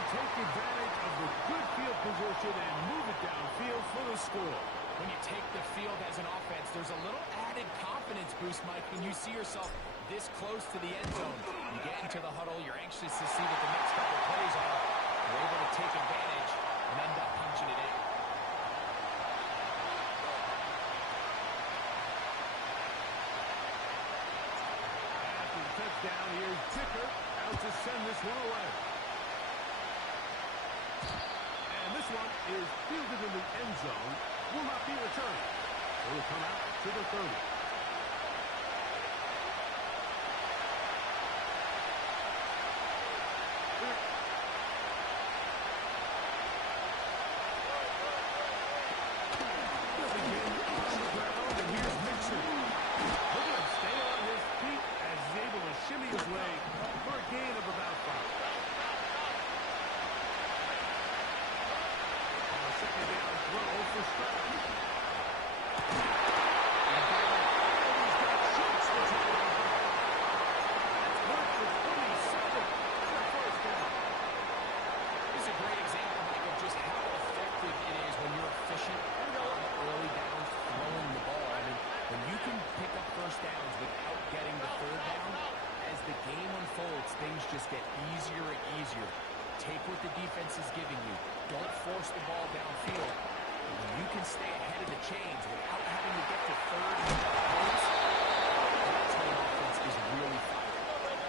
Take advantage of the good field position and move it downfield for the score. When you take the field as an offense, there's a little added confidence boost, Mike, when you see yourself this close to the end zone. You get into the huddle, you're anxious to see what the next couple plays are. You're able to take advantage and end up punching it in. After the touchdown, here's Dicker out to send this one away. And this one is fielded in the end zone. Will not be returned. It will come out to the 30. Things just get easier and easier. Take what the defense is giving you. Don't force the ball downfield. You can stay ahead of the chains without having to get to third and points. That's when offense is really firing.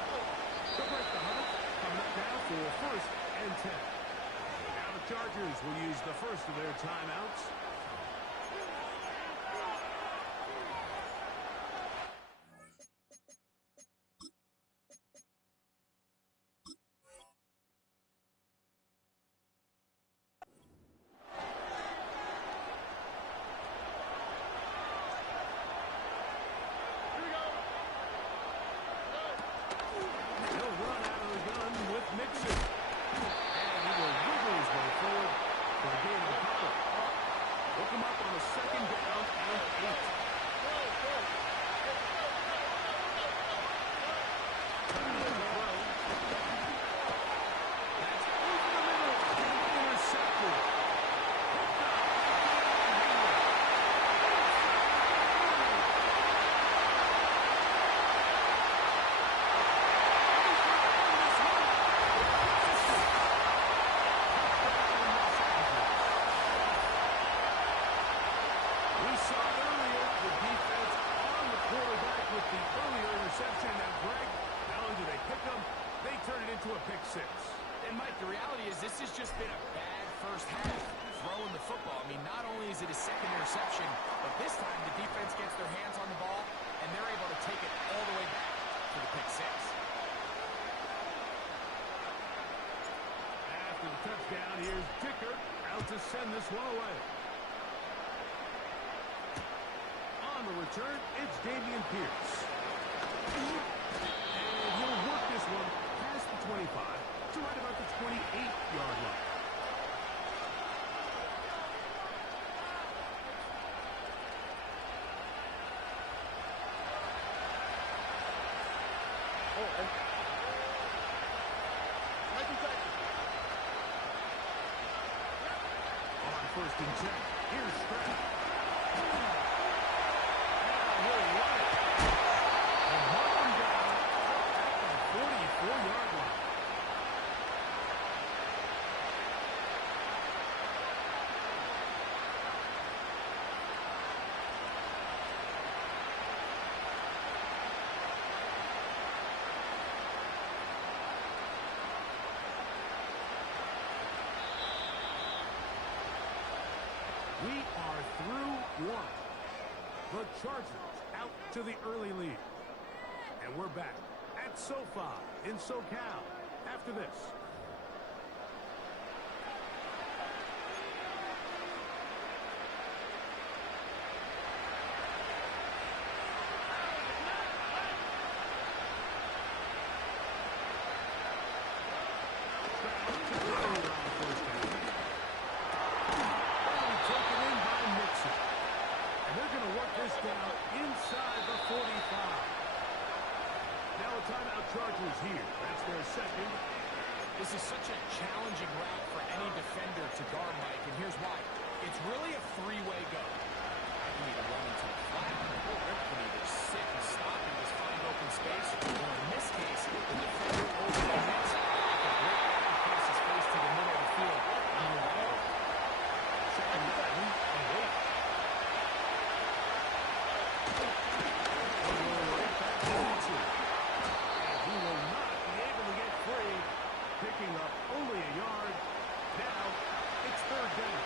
The break the hunt. Coming up now for first and 10. Now the Chargers will use the first of their timeouts. And Mike, the reality is this has just been a bad first half throwing the football. I mean, not only is it a second interception, but this time the defense gets their hands on the ball, and they're able to take it all the way back for the pick six. After the touchdown, here's Dicker out to send this one away. On the return, it's Dameon Pierce. And he'll work this one past the 25 to right about the 28-yard line. On first and 10, here's Stroud. Now he'll run it. And mark him down at the 44-yard line. Chargers out to the early lead. And we're back at SoFi in SoCal after this. Chargers here. That's their second. This is such a challenging route for any defender to guard, Mike, and here's why. It's really a three-way go. I can either run into the flat, or Rip can either sit and stop and just find open space, or in this case, the defender overcommits it. The great across his face to the middle of the field. And you're right. Second down and 8. He will not be able to get free, picking up only a yard. Now, it's third down.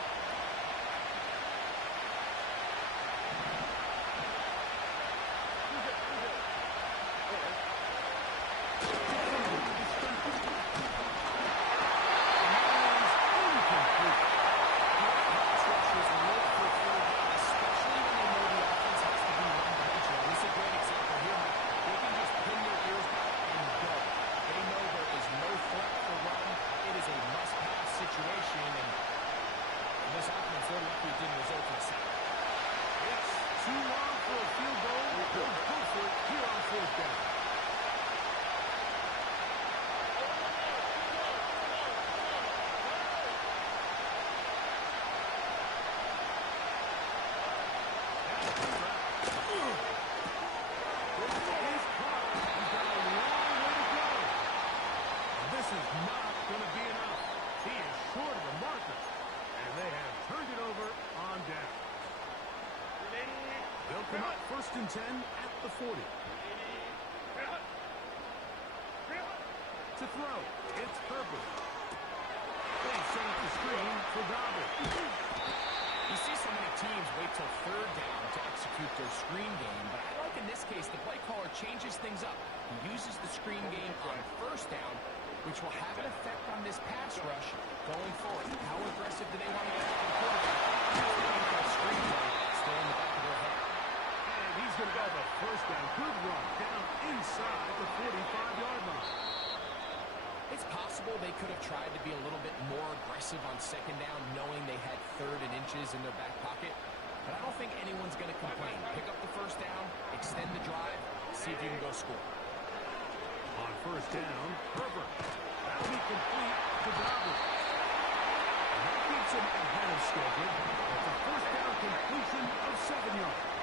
First and 10 at the 40. To throw, it's Herbert. They set up the screen for Dobbins. You see so many teams wait till third down to execute their screen game, but I like in this case the play caller changes things up. He uses the screen game on first down, which will have an effect on this pass rush going forward. How aggressive do they want to get after the quarterback? That screen play still in the back of their head. He's going to go the first down. Good run down inside the 45-yard line. It's possible they could have tried to be a little bit more aggressive on second down, knowing they had third and inches in their back pocket. But I don't think anyone's going to complain. Pick up the first down, extend the drive, see if you can go score. On first down, Herbert. That'll be complete to Dobbins. And that keeps him ahead of schedule. It's a first down completion of 7 yards.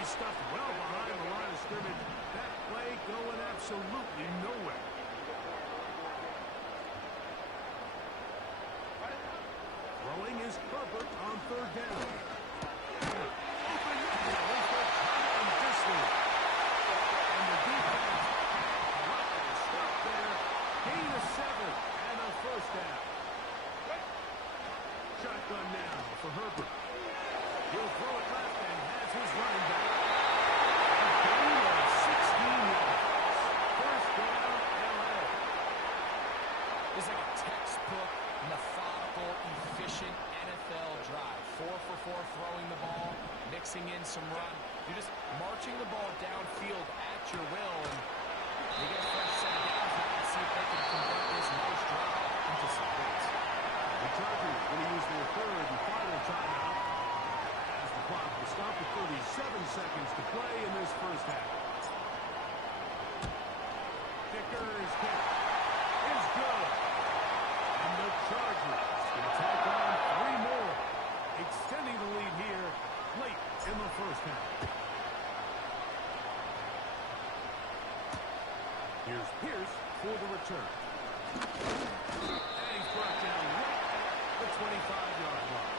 Stuffed well behind the line of scrimmage. That play going absolutely nowhere. Throwing is Herbert on third down. Open and Disley. And the defense not going to stop there. Gain of 7 and a first down. Shotgun now for Herbert. He'll throw it left and has his running back. It's like a textbook, methodical, efficient NFL drive. 4 for 4 throwing the ball, mixing in some run. You're just marching the ball downfield at your will, and they get a fresh set of downs now and see if they can convert this nice drive into some points. The Chargers going to use their third and final timeout as the clock will stop with 37 seconds to play in this first half. Kicker's kick is good. And the Chargers can tack on 3 more, extending the lead here late in the first half. Here's Pierce for the return. And he's brought down right at the 25-yard line.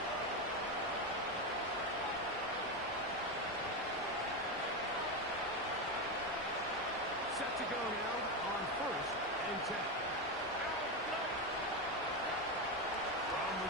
Set to go now on first and 10. From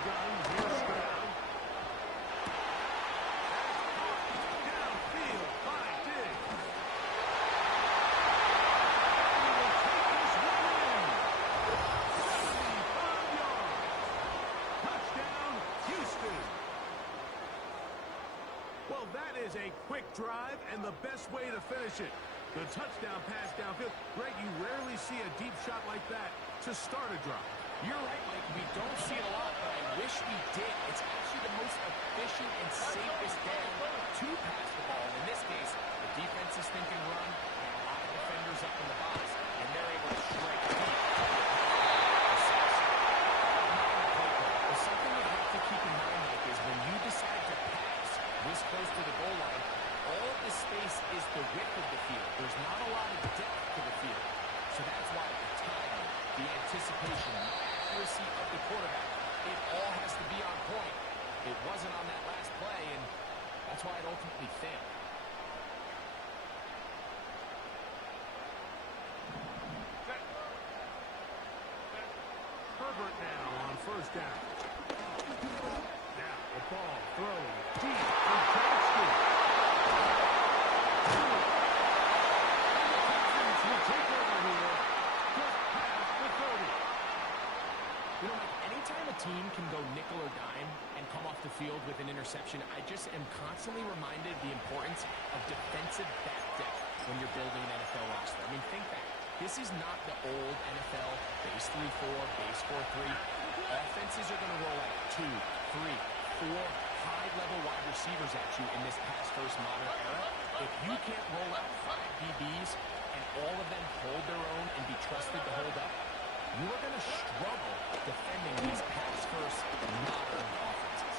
Well, that is a quick drive and the best way to finish it. The touchdown pass downfield. Greg, you rarely see a deep shot like that to start a drive. You're right, Mike. We don't see it a lot, but I wish we did. It's actually the most efficient and safest down to pass the ball. And in this case, the defense is thinking run, and a lot of defenders up in the box, and they're able to strike deep. Something you have to keep in mind, Mike, is when you decide to pass this close to the goal line, all of the space is the width of the field. There's not a lot of depth to the field. So that's why the timing, the anticipation, the accuracy of the quarterback, it all has to be on point. It wasn't on that last play, and that's why it ultimately failed. Herbert now on first down. Now the ball thrown deep for Johnston. Will take over here just past the 30. You know, Mike, anytime a team can go nickel or dime and come off the field with an interception, I just am constantly reminded the importance of defensive back depth when you're building an NFL roster. I mean, think back. This is not the old NFL base 3-4, base 4-3. Offenses are going to roll out 2, 3, 4 high-level wide receivers at you in this pass-first modern era. If you can't roll out 5 DBs and all of them hold their own and be trusted to hold up, you are going to struggle defending these pass-first modern offenses.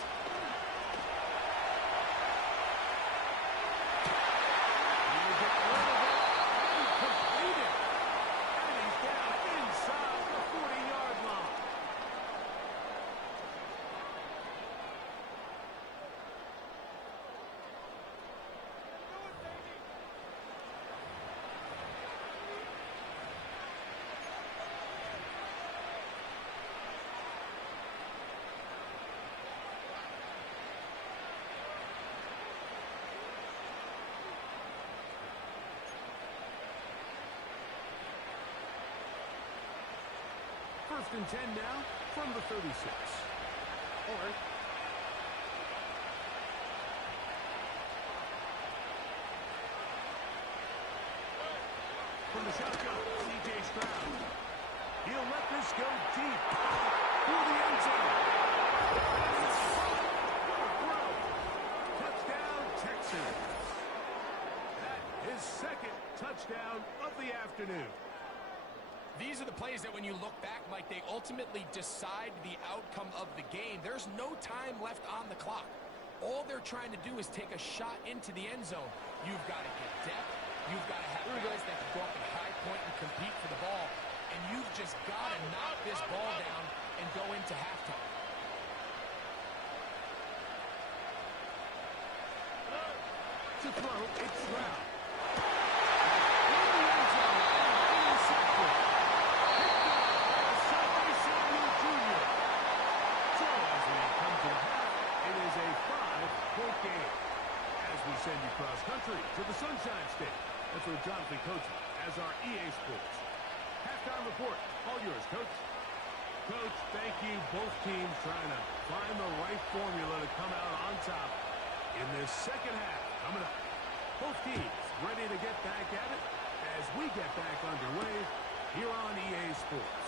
First and 10 now from the 36. Or from the shotgun, C.J. Stroud. He'll let this go deep through the end zone. Touchdown, Texans. That is second touchdown of the afternoon. These are the plays that when you look back, Mike, they ultimately decide the outcome of the game. There's no time left on the clock. All they're trying to do is take a shot into the end zone. You've got to get depth. You've got to have guys that can go up at high point and compete for the ball. And you've just got to knock this ball down and go into halftime. To throw, it's Stroud. Send you cross country to the Sunshine State. That's where Jonathan coaches as our EA Sports. Halftime report. All yours, Coach. Coach, thank you. Both teams trying to find the right formula to come out on top in this second half. Coming up. Both teams ready to get back at it as we get back underway here on EA Sports.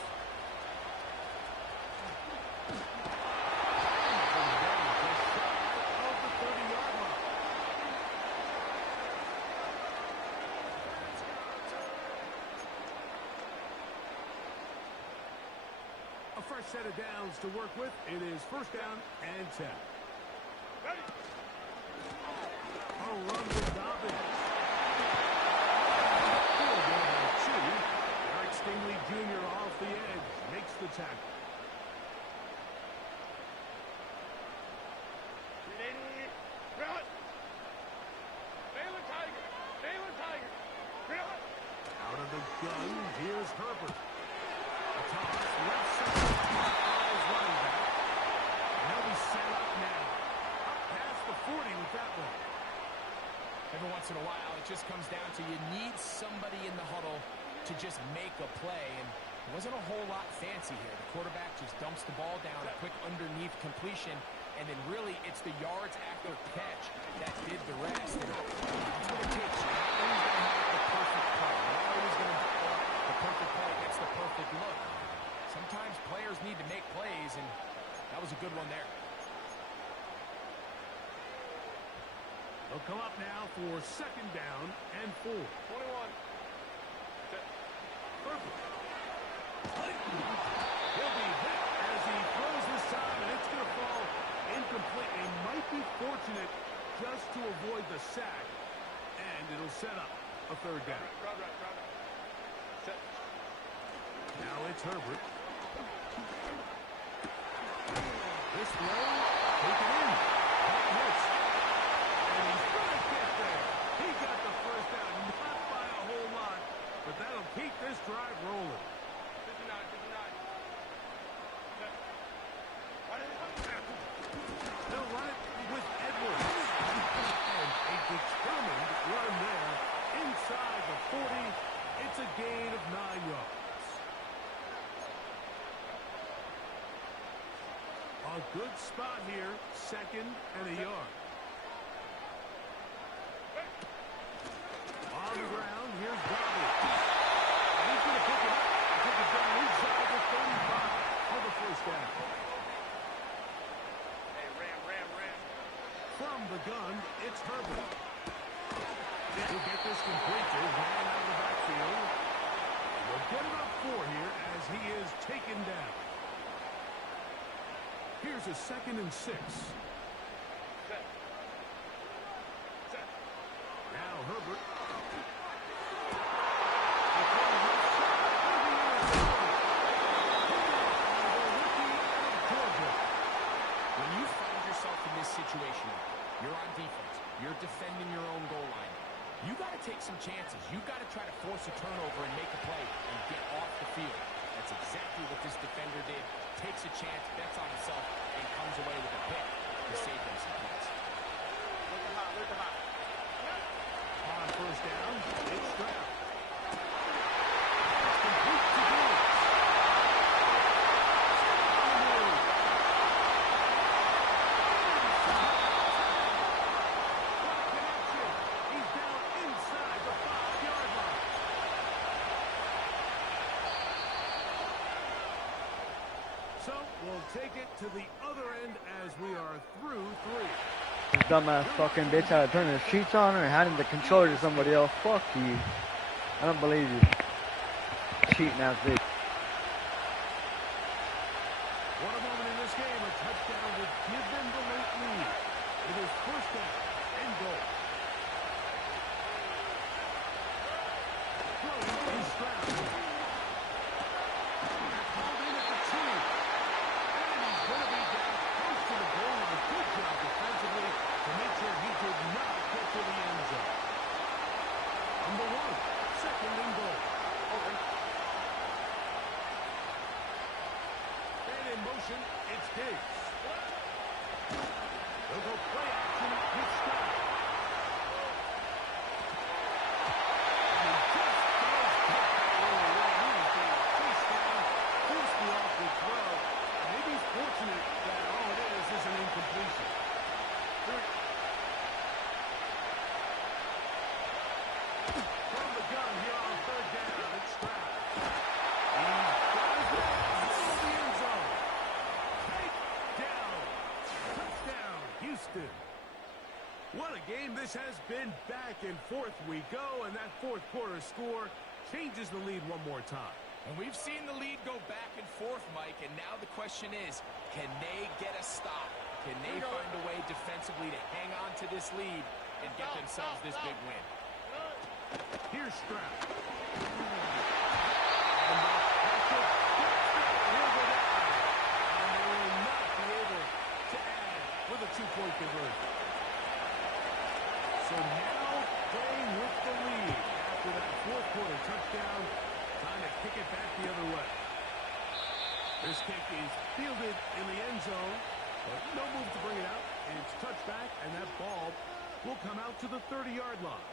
Fresh set of downs to work with. It is first down and 10. Ready. A run with Dobbins. Eric Stingley Jr. off the edge makes the tackle. Out of the gun, here's Herbert. A toss, left side. Every once in a while, it just comes down to you need somebody in the huddle to just make a play, and it wasn't a whole lot fancy here. The quarterback just dumps the ball down, a quick underneath completion, and then really it's the yards after catch that did the rest. And that's what it takes. You're not always going to have the perfect play. You're not always going to have the perfect play against the perfect look. Sometimes players need to make plays, and that was a good one there. They'll come up now for second down and 4. 21. Perfect. He'll be hit as he throws this time, and it's going to fall incomplete. They might be fortunate just to avoid the sack, and it'll set up a third down. Set. Now it's Herbert. This throw, taken in. That hits. And he's going to get there. He got the first down, not by a whole lot, but that'll keep this drive rolling. 59, 59. Set. They'll run it with Edwards. And a determined run there inside the 40. It's a gain of 9 yards. A good spot here, second and a yard. On the ground, here's Bobby. And he's going to pick it up and take it down inside the 35 for the first down. Hey, Ram. From the gun, it's Herbert. He'll get this complete to his man out of the backfield. We'll get about 4 here as he is taken down. Here's a 2nd and 6. Set. Set. Now Herbert. When you find yourself in this situation, you're on defense, you're defending your own goal line, you got to take some chances. You got to try to force a turnover and make a play and get off the field. That's exactly what this defender did. Takes a chance, bets on himself, and comes away with a pick to save them some points. Look at hot. On first down, it's Stroud. It's complete to Diggs. He's down inside the 5-yard line. So we'll take it to the other end as we are through 3. This dumbass fucking bitch had to turn his sheets on or handing the controller to somebody else. Fuck you. I don't believe you. Cheating ass bitch. What a moment in this game. A touchdown to give them the late lead. It is first down and goal. Throw is Stroud. Called in at the 2. And he's going to be down close to the goal with a good job defensively to make sure he did not get to the end zone. Number 1, second and goal. And in motion, it's Diggs. They'll go play action with Stroud. And he just does get that one away. He was being chased down, forced the awkward throw. Maybe he's fortunate that all it is an incompletion. From the gun here on third down, it's Stroud. He's got his man in the end zone. Down. Touchdown, Houston. What a game this has been. Back and forth we go, and that fourth quarter score changes the lead one more time. And we've seen the lead go back and forth, Mike, and now the question is, can they get a stop? Can they find a way defensively to hang on to this lead and get themselves this big win? Here's Stroud. And the pressure will go down. And they will not be able to add with a 2-point conversion. So now playing with the lead after that fourth quarter touchdown, trying to kick it back the other way. This kick is fielded in the end zone, but no move to bring it out. It's touchback, and that ball will come out to the 30-yard line.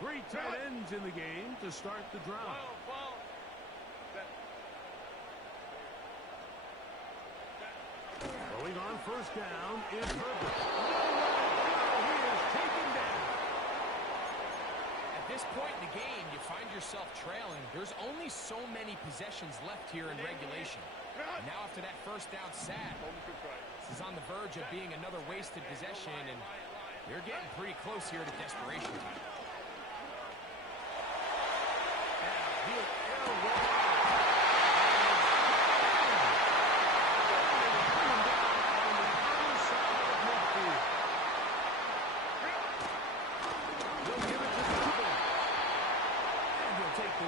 Three tight ends in the game to start the drive. Going on first down is Herbert. He is taken down. At this point in the game, you find yourself trailing. There's only so many possessions left here in regulation. And now after that first down sack, this is on the verge of being another wasted possession, and you're getting pretty close here to desperation time.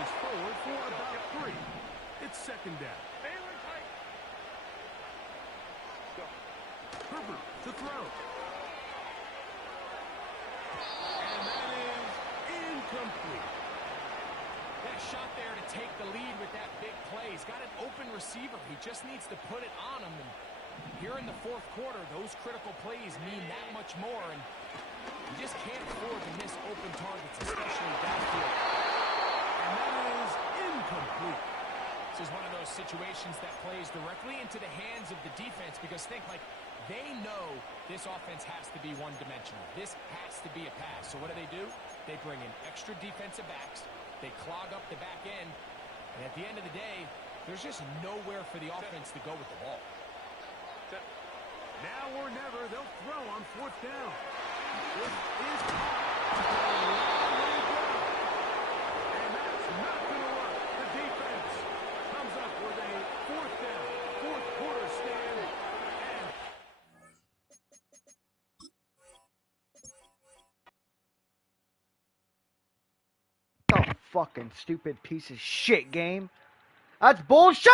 Forward for about 3. It's second down. Herbert to throw. And that is incomplete. That shot there to take the lead with that big play. He's got an open receiver. He just needs to put it on him. And here in the fourth quarter, those critical plays mean that much more. And you just can't afford to miss open targets, especially downfield. And that is incomplete. This is one of those situations that plays directly into the hands of the defense, because think, like, they know this offense has to be one-dimensional. This has to be a pass. So what do? They bring in extra defensive backs. They clog up the back end. And at the end of the day, there's just nowhere for the offense to go with the ball. Now or never, they'll throw on fourth down. This is caught. Not going to work. The defense comes up with a fourth down, fourth quarter stand. Oh, fucking stupid piece of shit game. That's bullshit!